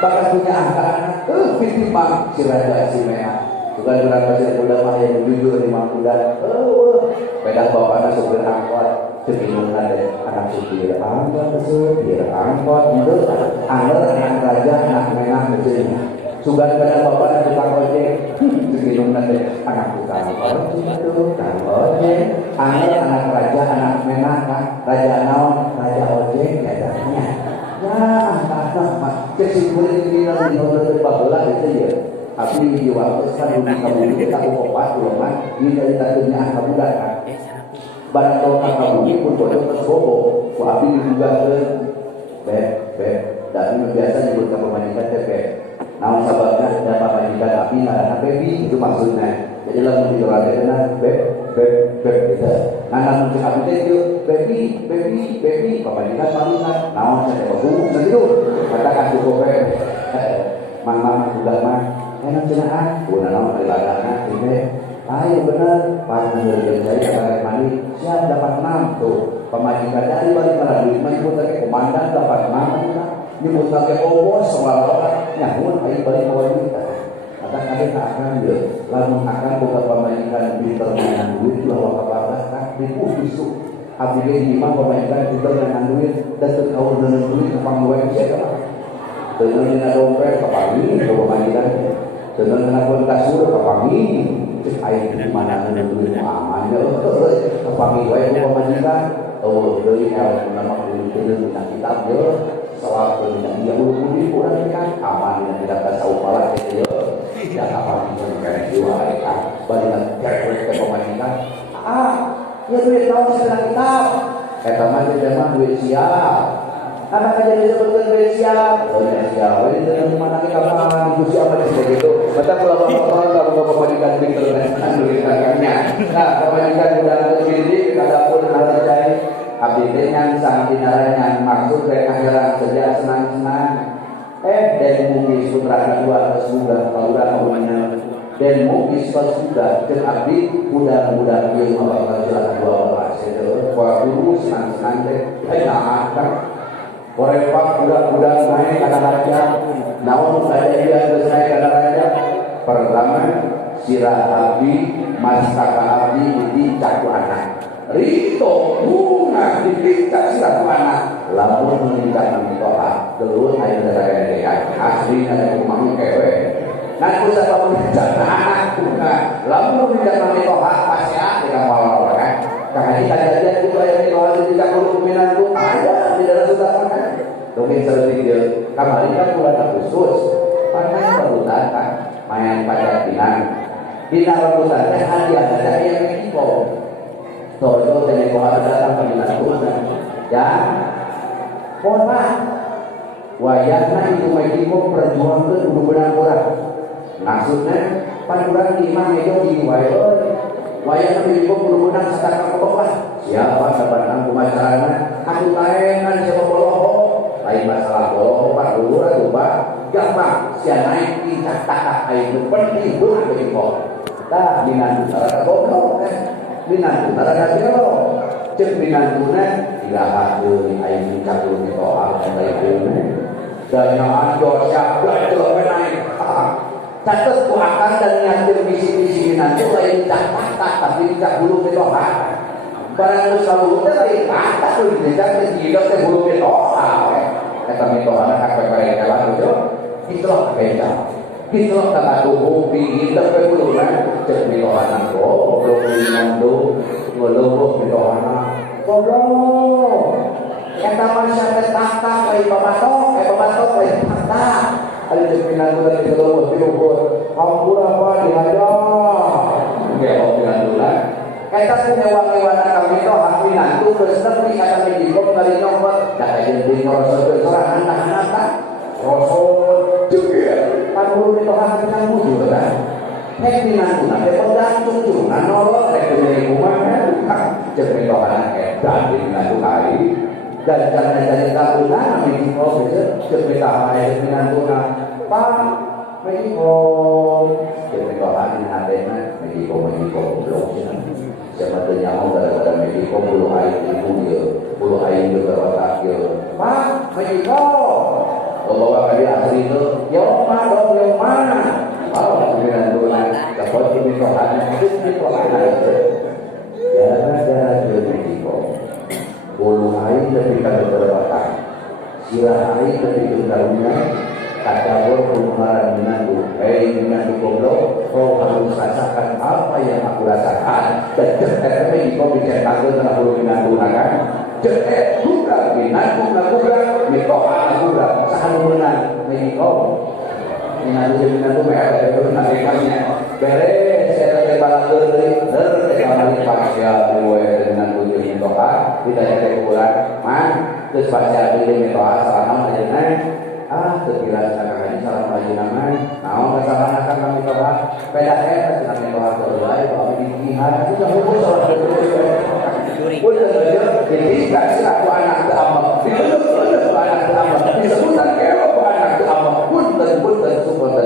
bahkan punya anak-anak, pitimang si Raja, si Mena. Bukan berapa si budak mah yang jujur lima budak, pedang bapaknya supir angkot, cenderung ada anak supir angkot, itu, anak Raja, anak Mena, kecilnya. Sugan pada bapaknya tukang ojek, cenderung ada anak tukang ojek, anak raja, anak menang kan, raja naon, raja ojek, jadinya. Ya, anak kesimpulan ini nanti kalau berbahagia itu ya. Tapi di waktu sekarang di kamu kita obat ulama, ini dari tadinya kamu kan. Barang tahu kamu pun boleh bersobo, tapi juga dan biasa disebut pemanikan TP. Namun sahabatnya dapat majikan api karena baby itu maksudnya. Jadi lalu dikeluarkan gitu. Nah namun cek api itu baby pemajikan majikan. Namun saya bagus nanti tuh katakan cukup mang sudah mah enak cenah guna naon ibaratna ini. Ayo benar partner dari saya katakan mandi siap dapat 6 tuh pemajikan dari balik melalui menyebut lagi komandan dapat 6 nyebut pakai obos seolah-olah nyahun ayo balik mawar kita maka kalian akan lalu akan buka pemajikan di permainan duit bahwa kabar kan ribu bisu abdi lima pemajikan di permainan duit dan terkawal dengan duit kepang gue siapa dengan dengan dompet kepangi ke pemajikan dengan dengan kasur kepangi air di mana dengan duit aman ya kepangi gue pemajikan dari kalau nama duit itu kita salah dengan dia ulu-ulu kurang kan aman dan tidak tahu malah gitu ya apa yang kayak jiwa mereka banyak kerja pemajikan ya duit tahu sekarang kita teman dia duit siap anak aja disebutkan duit siap ya siap ini dengan mana kita paham itu siapa gitu maka kalau kamu pemajikan pinter dan duit kayaknya nah pemajikan udah sendiri kada pun ada jahit abdi dengan sang dinaranya maksud ke akhirat saja senang-senang dan mungkin putra kedua semoga kaulah umumnya dan mungkin sudah ke abdi mudah-mudahan dia membawa jalan 12 itu guru senang-senang deh akan korepak budak-budak naik kada raja naon saja dia naik kada raja pertama sirah abdi mas kakak abdi di caku anak Rito bunga dipikta sirah mana lamun meningkat menitoha telur air darah aslinya ada kumang kewe nanti usah bapak meningkat anak bunga lamun meningkat menitoha pasti dengan malam kan karena kita jadian juga yang menitoha tidak perlu kuminan itu ada di dalam sudah makan dongeng seperti dia kemarin kan bulan Agustus panen baru datang main pada Bina rambutan teh hadiah ada yang mengimbau Toto dari Kohar datang panggilan Tuhan ya mohon maaf wayangna itu mengimbau perjuangan ke kudu benang kurang maksudnya panduran imam itu di wayo wayang ibu kudu-kudu sadar kok siapa sabanang kumacarana aku lain kan siapa boloho lain masalah boloho Pak dulu atuh Pak gampang sia naik tingkat takak ayeuna penting beunang beuki kok tah minantu sarana goblok minantu sarana belo cek minantuna dilahakeun ayeuna cakeun toa lain ayeuna daya ando siap belajar naik catet ku akan dan nyatir misi-misi minantu lain takak tapi tidak bulu betoha barang nu saluhur teh lain kata kudu didedak teh hidup teh bulu betoha eta mitoha hak bareng kalah itu itulah beda itulah kata tubuh hidup teh bulu cek mitoha nanggo belum minantu belum mitoha goblok eta manusia teh takak lain babatok lain takak ada minantu teh belum diukur ampun apa dihajar ya minantu lah eta teh hewan-hewan kami itu hak minantu geus nepi kata Medikom kali nyopot da aya di rosot sorangan anak-anak rosot jeung kan bulu itu hak minantu juga kan nek minantu teh penggantung curungan nolok rek dari kumaha jeung itu anak edan di minantu kali dan karena dari tahunan Medikom jeung kita aya minantu Pak Medikom jeung itu anak adena Medikom blok siapa tanya mau gara-gara Medikom bulu air ibu dia bulu air juga otak dia Pak Medikom bawa kali asli itu yoma dong yoma kemudian turunan dapat ini tohan itu tohan gara-gara dia Medikom bulu air lebih kada otak sirah air lebih daunnya kadawur pengeluaran minantu minantu goblok harus rasakan apa yang aku rasakan dan cetek Medikom dicetakkan dengan bulu minantu kan cetek juga minantu nakugra mitoha nakugra sahanu menang Medikom minantu merah itu nakikannya beres saya teh balakeun deui kamari pasya we minantu jeung mitoha kita cetek ukuran man geus pasya deui mitoha salaman ayeuna terkira sekarang ini salam lagi nama naon kesalahan akan kami coba PDS kami coba terulai bahwa dilihat itu hukum salah satu pun jadi kasih aku anak ke amak dituduh anak ke amak disebutkan kero anak ke amak pun supporter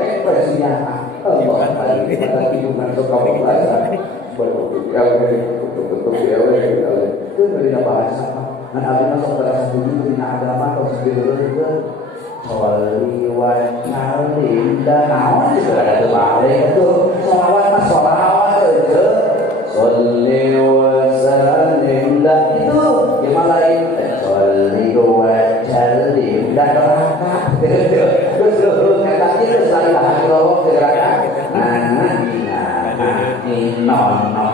ekspresinya Allah kali pada hubungan sokong bahasa betul itu dari bahasa kan ada masuk pada satu agama atau sebelum itu Sholli wa sallim dan naon juga ada terbalik itu sholawat mas sholawat itu Sholli wa sallim dan itu gimana lain Sholli wa sallim dan neraka terus kata itu selalu bahas Allah gerakan nono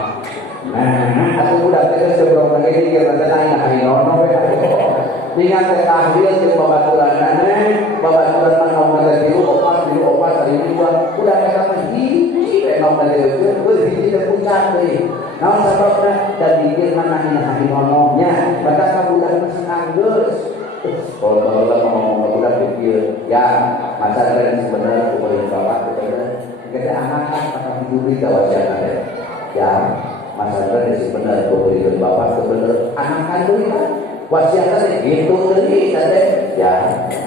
aku udah terus sebelum lagi kita tanya hari nono ingat tahlil jeung babaturan babaturan mah ngomong tadi opat hari dua udah kata mah hiji ngomong tadi hiji teh puncak deui naon sababna dan dikir mana hari nononya batas kabulan masih anggeus kalau baheula ngomong kabulan pikir ya masa tren sebenarnya kumaha bapak kita anak-anak akan diberi wajana ya masa tren sebenarnya kumaha bapak sebenarnya anak kandung kan wasiatnya itu tadi ya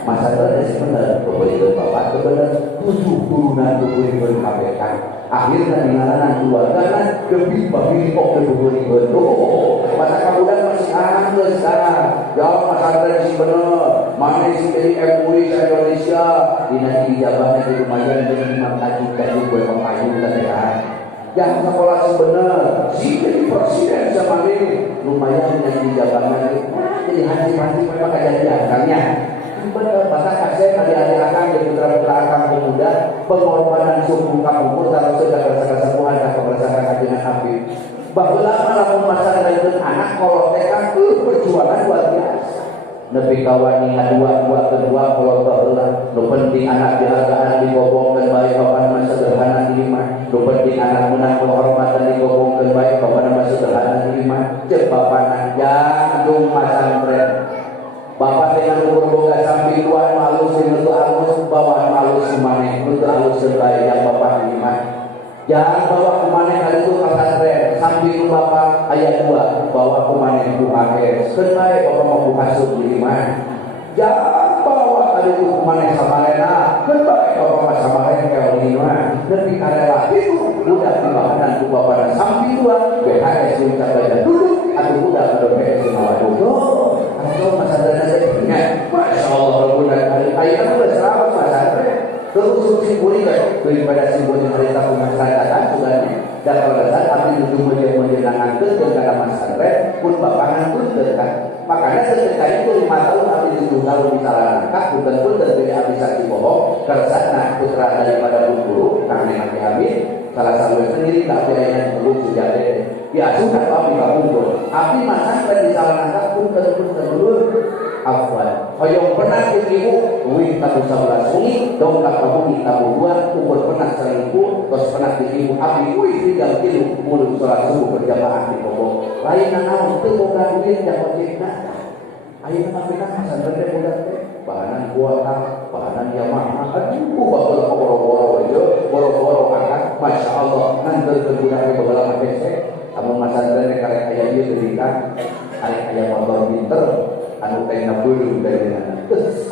masa tadi sebenarnya pemberian bapak sebenarnya 7 bulan pemberian KPK akhirnya dinalanan keluarga kan lebih bagi kok pemberian masa kemudian masih anggur sekarang jawab masa tadi sebenarnya mana sih dari MUI Indonesia dinasti jabatannya di lumayan dengan 5 juta buat pengayuh tadi yang sekolah sebenar si jadi presiden zaman ini lumayan yang dijabatkan jadi hati-hati memang kejadiannya benar maka kasih kali-kali jadi putra-putra akan pemuda pengorbanan suku kampung kalau sudah bersalah-salah dan kebersamaan kajian api bahwa lama masa dari anak kalau mereka perjuangan luar biasa nepi kawan dua kedua kalau baheula nu penting anak dihargaan digobongkeun bae papan mah sederhana dirima nu penting anak menang kehormatan digobongkeun bae papan mah sederhana dirima ceuk papanan jantung masantren bapak dengan umur boga samping luar malus nutu alus bawaan malus maneh nutu alus sebae yang bapak dirima jangan bawa kumaneh kali itu kata ayat 2 bawa kumanin buhake kenai bapak mau buhasuk di mana jangan bawa kali itu kumanin samarena kenai bapak mau samarena kalau di mana lebih karela itu udah dibahanan ku bapak samping 2 BHS minta baca dulu atau udah ke BHS malah dulu atau masa dana saya Masya Allah udah ayat udah selamat masa terus simboli daripada simbol cerita pemasarakatan sudah dan pada tapi itu menjenangkan dan kata masyarakat pun bapangan pun dekat makanya ketika itu 5 tahun tapi itu kalau misalnya bukan pun dari abisasi bohong karena putra daripada guru kami nanti hamil salah satu sendiri tak biayanya dulu sejati ya sudah kami kabur tapi masyarakat di salah pun terus afwan. Hoyong pernah ibu, wih tabu 11 uni, dongkap kamu tabu 2, umur pernah 1000, terus pernah ibu api, wih 3 kilo, mulut sholat subuh berjamaah di pokok. Lain naon teu boga duit yang wajibna. Ayeuna mah kita santai budak teh, bahanan kuota, bahanan Yamaha, aduh baheula boro-boro aja, boro-boro angkat, masya Allah, nanti budak teh baheula mah hese, amun masantre karek aya ieu geulikan, arek aya motor pinter. Anu kena bulu dari mana?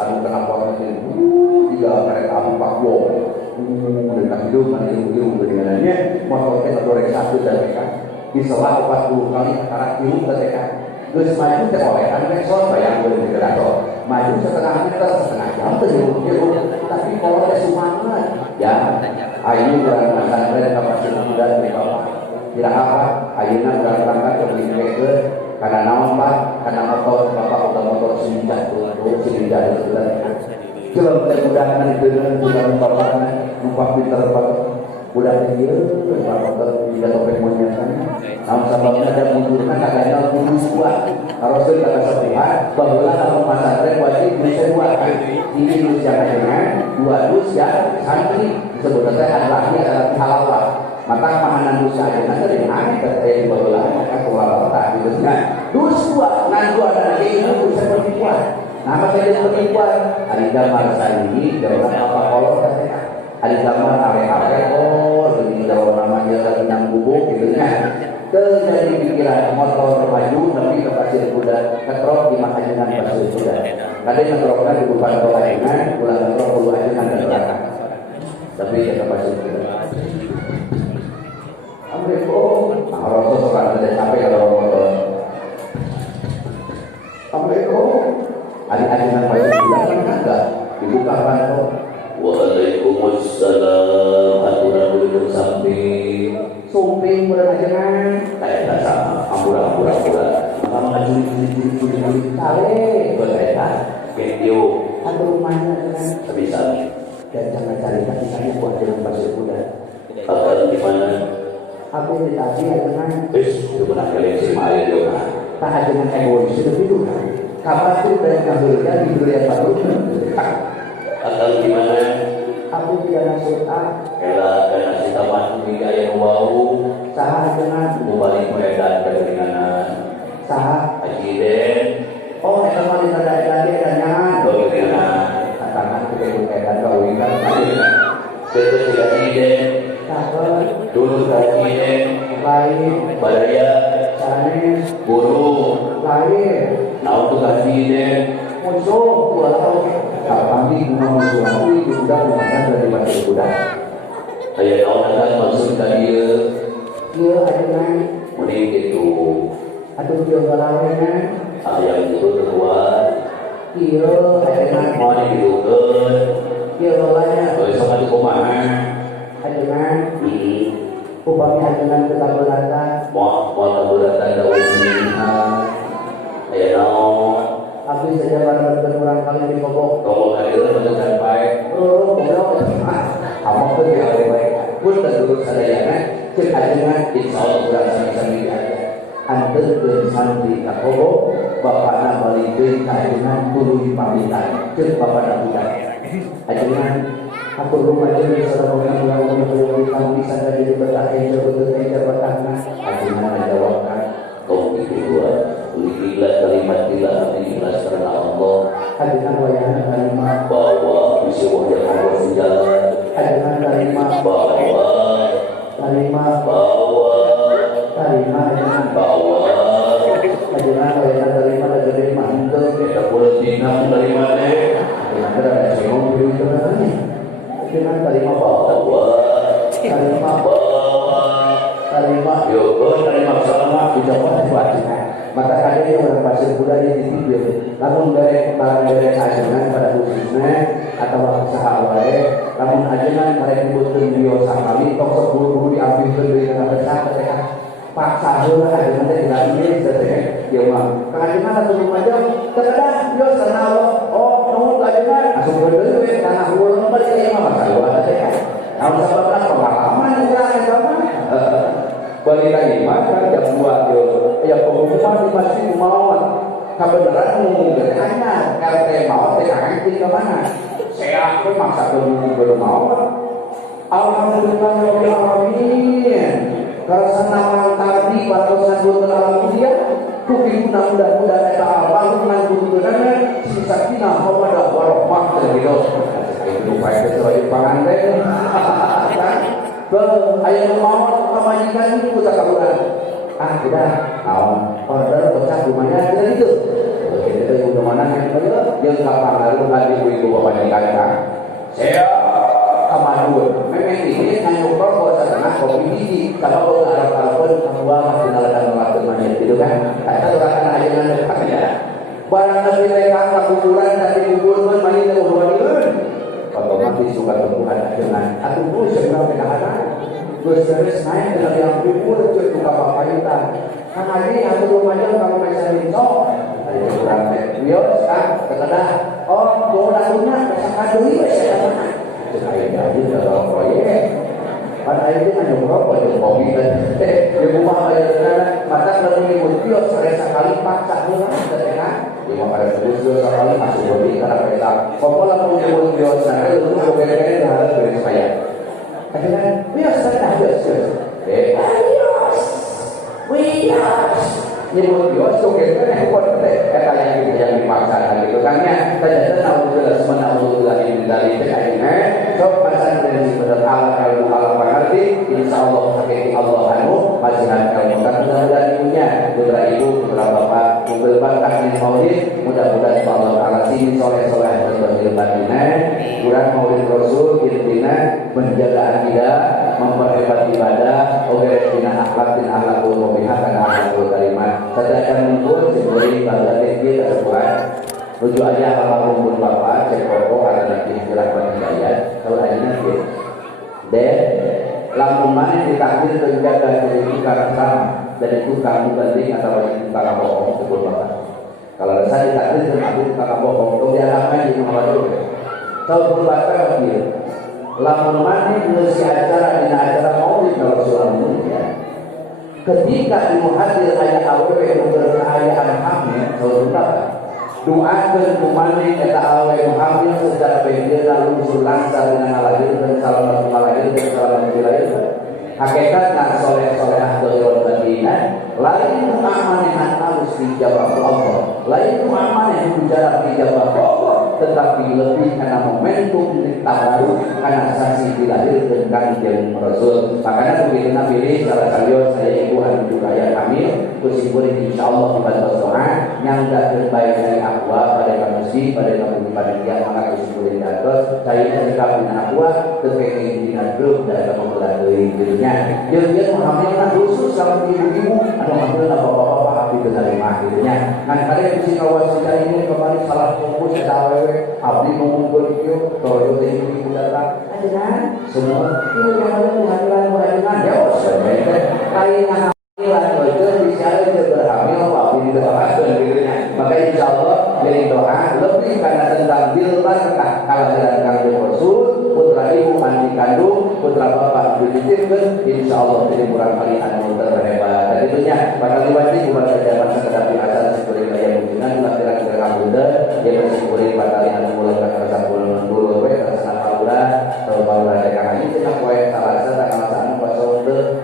Anu kena orang ini, tiga kereta api Pak Wo, dengan hidup dari mananya, motor kita goreng satu dari kan, diselah 40 kali karena hidup dari kan, terus maju ke oleh anu ekor bayang boleh digerator, maju setengah meter setengah jam terus tapi kalau ada semangat, ya, ayu berangkat dari kapasitas muda dari bawah, tidak apa, ayunan berangkat ke karena nama Pak, karena motor bapak udah motor sinjah itu sebenarnya. Jelem mudah-mudahan dengan bulan bapak numpak pinter bapak udah dia motor tidak topeng monyet kan. Namun sebabnya ada mundurkan kadang mundur dua. Kalau sudah kata sepuhan bahwa kalau masyarakat wajib bisa dua. Ini dus yang dengan 2 dus yang santri disebutnya adalah halal. Maka pahanan dosa aja nanti dari mana kata yang berulang maka keluar otak gitu kan dus 2 nan 2 dan lagi itu bisa penipuan nama saya penipuan ada gambar ini gambar apa kolor katanya ada gambar are-are ini gambar namanya lagi nang bubuk gitu kan terjadi pikiran motor maju tapi ke pasir kuda ketrok di makanan pasir kuda kadang ngetroknya di depan pelayanan pulang ketrok puluh ajunan dan belakang tapi ke pasir kuda Assalamualaikum. Rasul sekarang sudah sampai kalau motor. Assalamualaikum. Adik-adik yang baik juga kan enggak dibuka panto. Waalaikumsalam. Aturan dulu samping. Sumping bermajangan. Kayak sama. Ampura. Kamu ngajuli kale. Berkaitan. Video. Aduh rumahnya dengan. Bisa. Dan jangan cari misalnya buat dengan pasir kuda. Akan di mana? Aku tidak ada dengan itu benar kalian si Maya juga tak dengan egois itu kan kapan itu dari kabelnya di dunia baru atau gimana aku tidak nasihat karena kita masuk di gaya bau sah dengan balik medan keringanan sah ajiden oh itu mah di tanda dan jangan keringanan katakan kita bukan kau ingat itu tidak ajiden dulu kajian lain badaya sanes guru lain naon tuh kajian musuh kuala kami guna musuh itu sudah memakan dari batu kuda kayak naon ada maksud tadi iya ada mending gitu aduh dia galawena yang itu keluar iya ada mau didudukan iya galanya besok ada kumaha ajengan upami ajengan ketabulatan mau ketabulatan daun ayah naon abdi saja barang berkurang kali di kobok hadir mendengar baik ngobrol apa pun yang lebih baik pun terus sadayana cek ajengan insyaallah kurang sami-sami aja anter ke santri ka kobok bapana balik deui ka ajengan tuluy pamitan cek bapana budak ajengan aku rumah jadi seorang orang yang kamu bisa jadi bertahan betul-betul bertahan akhirnya jawabkan kau kedua ulilah kalimat tidak ikhlas karena Allah akhirnya wayang kalimat bahwa bisa wajah Allah sejalan akhirnya kalimat bahwa kalimat bahwa kalimat bahwa dengan kalimat bahwa kalimat sama dicoba diwajibkan. Maka kadang orang pasir budaya di video, namun dari barang-barang ajengan pada khususnya atau usaha wae, namun ajengan mereka butuh video sakali, tok 10 diambil dari kata besar mereka paksa dulu ajengan tidak ini sebenarnya dia mah. Ajengan atau macam terkadang dia sana nunggu ajengan langsung berdua tanah ulang balik dia mah kalau ada saya. Kalau sebabnya pengalaman juga sama. Balik lagi maka jam 2 ya pengumuman di masjid mau kebenaran mengumumkannya kalau mau saya ke mana saya pun maksa belum mau alhamdulillah rabbil alamin karena nama tadi batasan buat alam dia kupi mudah-mudahan ada apa dengan butuhannya sisa kita pada warahmah gitu itu upaya sesuai panganten ayam mau kemajikan itu tak kaburan kita order pecah rumahnya tidak gitu kita yang udah mana yang kapan lalu ada ibu bapaknya kakak saya kamarun memang ini hanya rokok setengah kopi biji kalau kalau kedua masih nalakan temannya gitu kan kita doakan aja dengan dekatnya barang nabi mereka kuburan dari kuburan main dan kuburan otomatis suka tumbuhan dengan aku segera mengahan terus naik dengan yang kubur cuy buka papayutan karena ini aku rumahnya kalau bisa minta ada kurang bios kan kata tunggu lalunya kesakan dulu saya mana saya jadi dalam proyek pada itu hanya berapa yang kopi dan di rumah bayarnya maka kalau ini bios saya sekali paksa dulu kan lima pada sebut sekali masuk kopi karena kita pokoknya punya bios saya itu kopi-kopi harus dari saya akhirnya bios saya bios nyebut bios kopi-kopi yang kata yang dipaksakan gitu kan ya kita naudzubillah ini dari akhirnya so pasang dari sebenarnya kalau mengerti insyaallah hakiki Allah anu majikan kamu kan mudah-mudahan ibunya putra ibu putra bapak mobil bangkah ini maulid mudah-mudahan Allah taala sini soleh-soleh berbahagia batinnya kurang maulid rasul intinya menjaga akidah memperhebat ibadah ogeresina akhlak dan akhlakul mubiha dan akhlakul kalimat sedangkan minggu seberi bangga kita sebuah rujuk aja apa kumpul bapak cek pokok ada nanti jelaskan hidayat kalau ada nanti dan lampu mana ditakdir terjaga dari tukang sama dari tukang banding atau dari tukang bohong sebut bapak kalau saya ditakdir terjadi tukang bohong itu dia akan di nomor itu kalau bapak dia lampu mana mengisi acara di acara maulid Rasulullah ya ketika dimuhadir ayat awal yang berkayaan hamil kalau doakan kumane kata Allah Muhammad secara berbeda lalu sulangsa dengan lahir dan salam lahir dan salam lahir hakikatnya soleh-solehah doa badina lain amanah harus dijawab Allah lain amanah dijawab Allah tetapi lebih karena momentum tabaru karena saksi dilahirkan kanjeng Rasul makanya begitu Nabi salah kalian saya ibu anu juga yang hamil kusimpul insyaallah dibantu doa yang tak terbaik dari aqua pada kamusi pada kamu panitia maka kusimpul dados saya ketika punya aqua terpengen dina grup dari kamu melalui dirinya dia menghamilkan khusus sama ibu-ibu atau menghamilkan bapak-bapak abdi menerima dirinya nah kalian mesti kawasikan ini kembali salah fokus ada abdi mengumpul itu kalau dari ibu datang aja kan semua itu yang ada penghasilan ya sebenarnya kain hamilan itu bisa berhamil abdi didoakan dirinya maka insya Allah dari doa lebih karena tentang bilman kalau dengan kandung Rasul putra ibu andi kandung putra bapak dititipkan insya Allah jadi kurang kali anu terhebat dan itunya pada wajib bukan saja masa kedapi asal seperti yang mungkinan kira-kira kabunda dia masih boleh batali anu mulai kata bulan dulu karena paula atau paula dekat ini kita poin salah tanggal satu pasal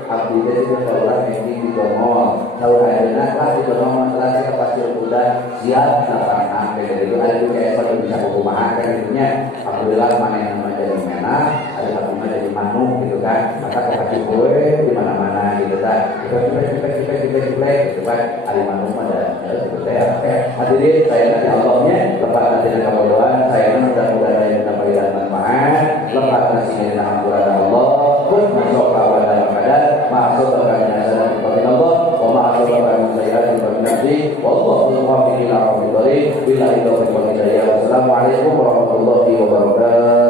abdi jadi paula ini di Jomol tahu ayeuna lah di Jomol masalah kita pasti udah siap nah dari itu ada juga yang bisa kumaha kan itunya alhamdulillah mana yang jadi menah ada satu dari Manu gitu kan maka kasih gue di mana-mana gitu kan cepet gitu kan ada Manu pada gitu saya hadirin saya dari Allahnya lepas nanti dengan kemudahan saya mudah-mudahan saya dapat manfaat lepas nasi na ampuran Allah, kun masuk kawan dan makanan, masuk kawan hasanah kepada Allah, wa masuk kawan sayyi'at kepada Nabi, wallahu muwaffiq ila aqwamit thoriq, billahi taufiq wal hidayah. Wassalamualaikum warahmatullahi wabarakatuh.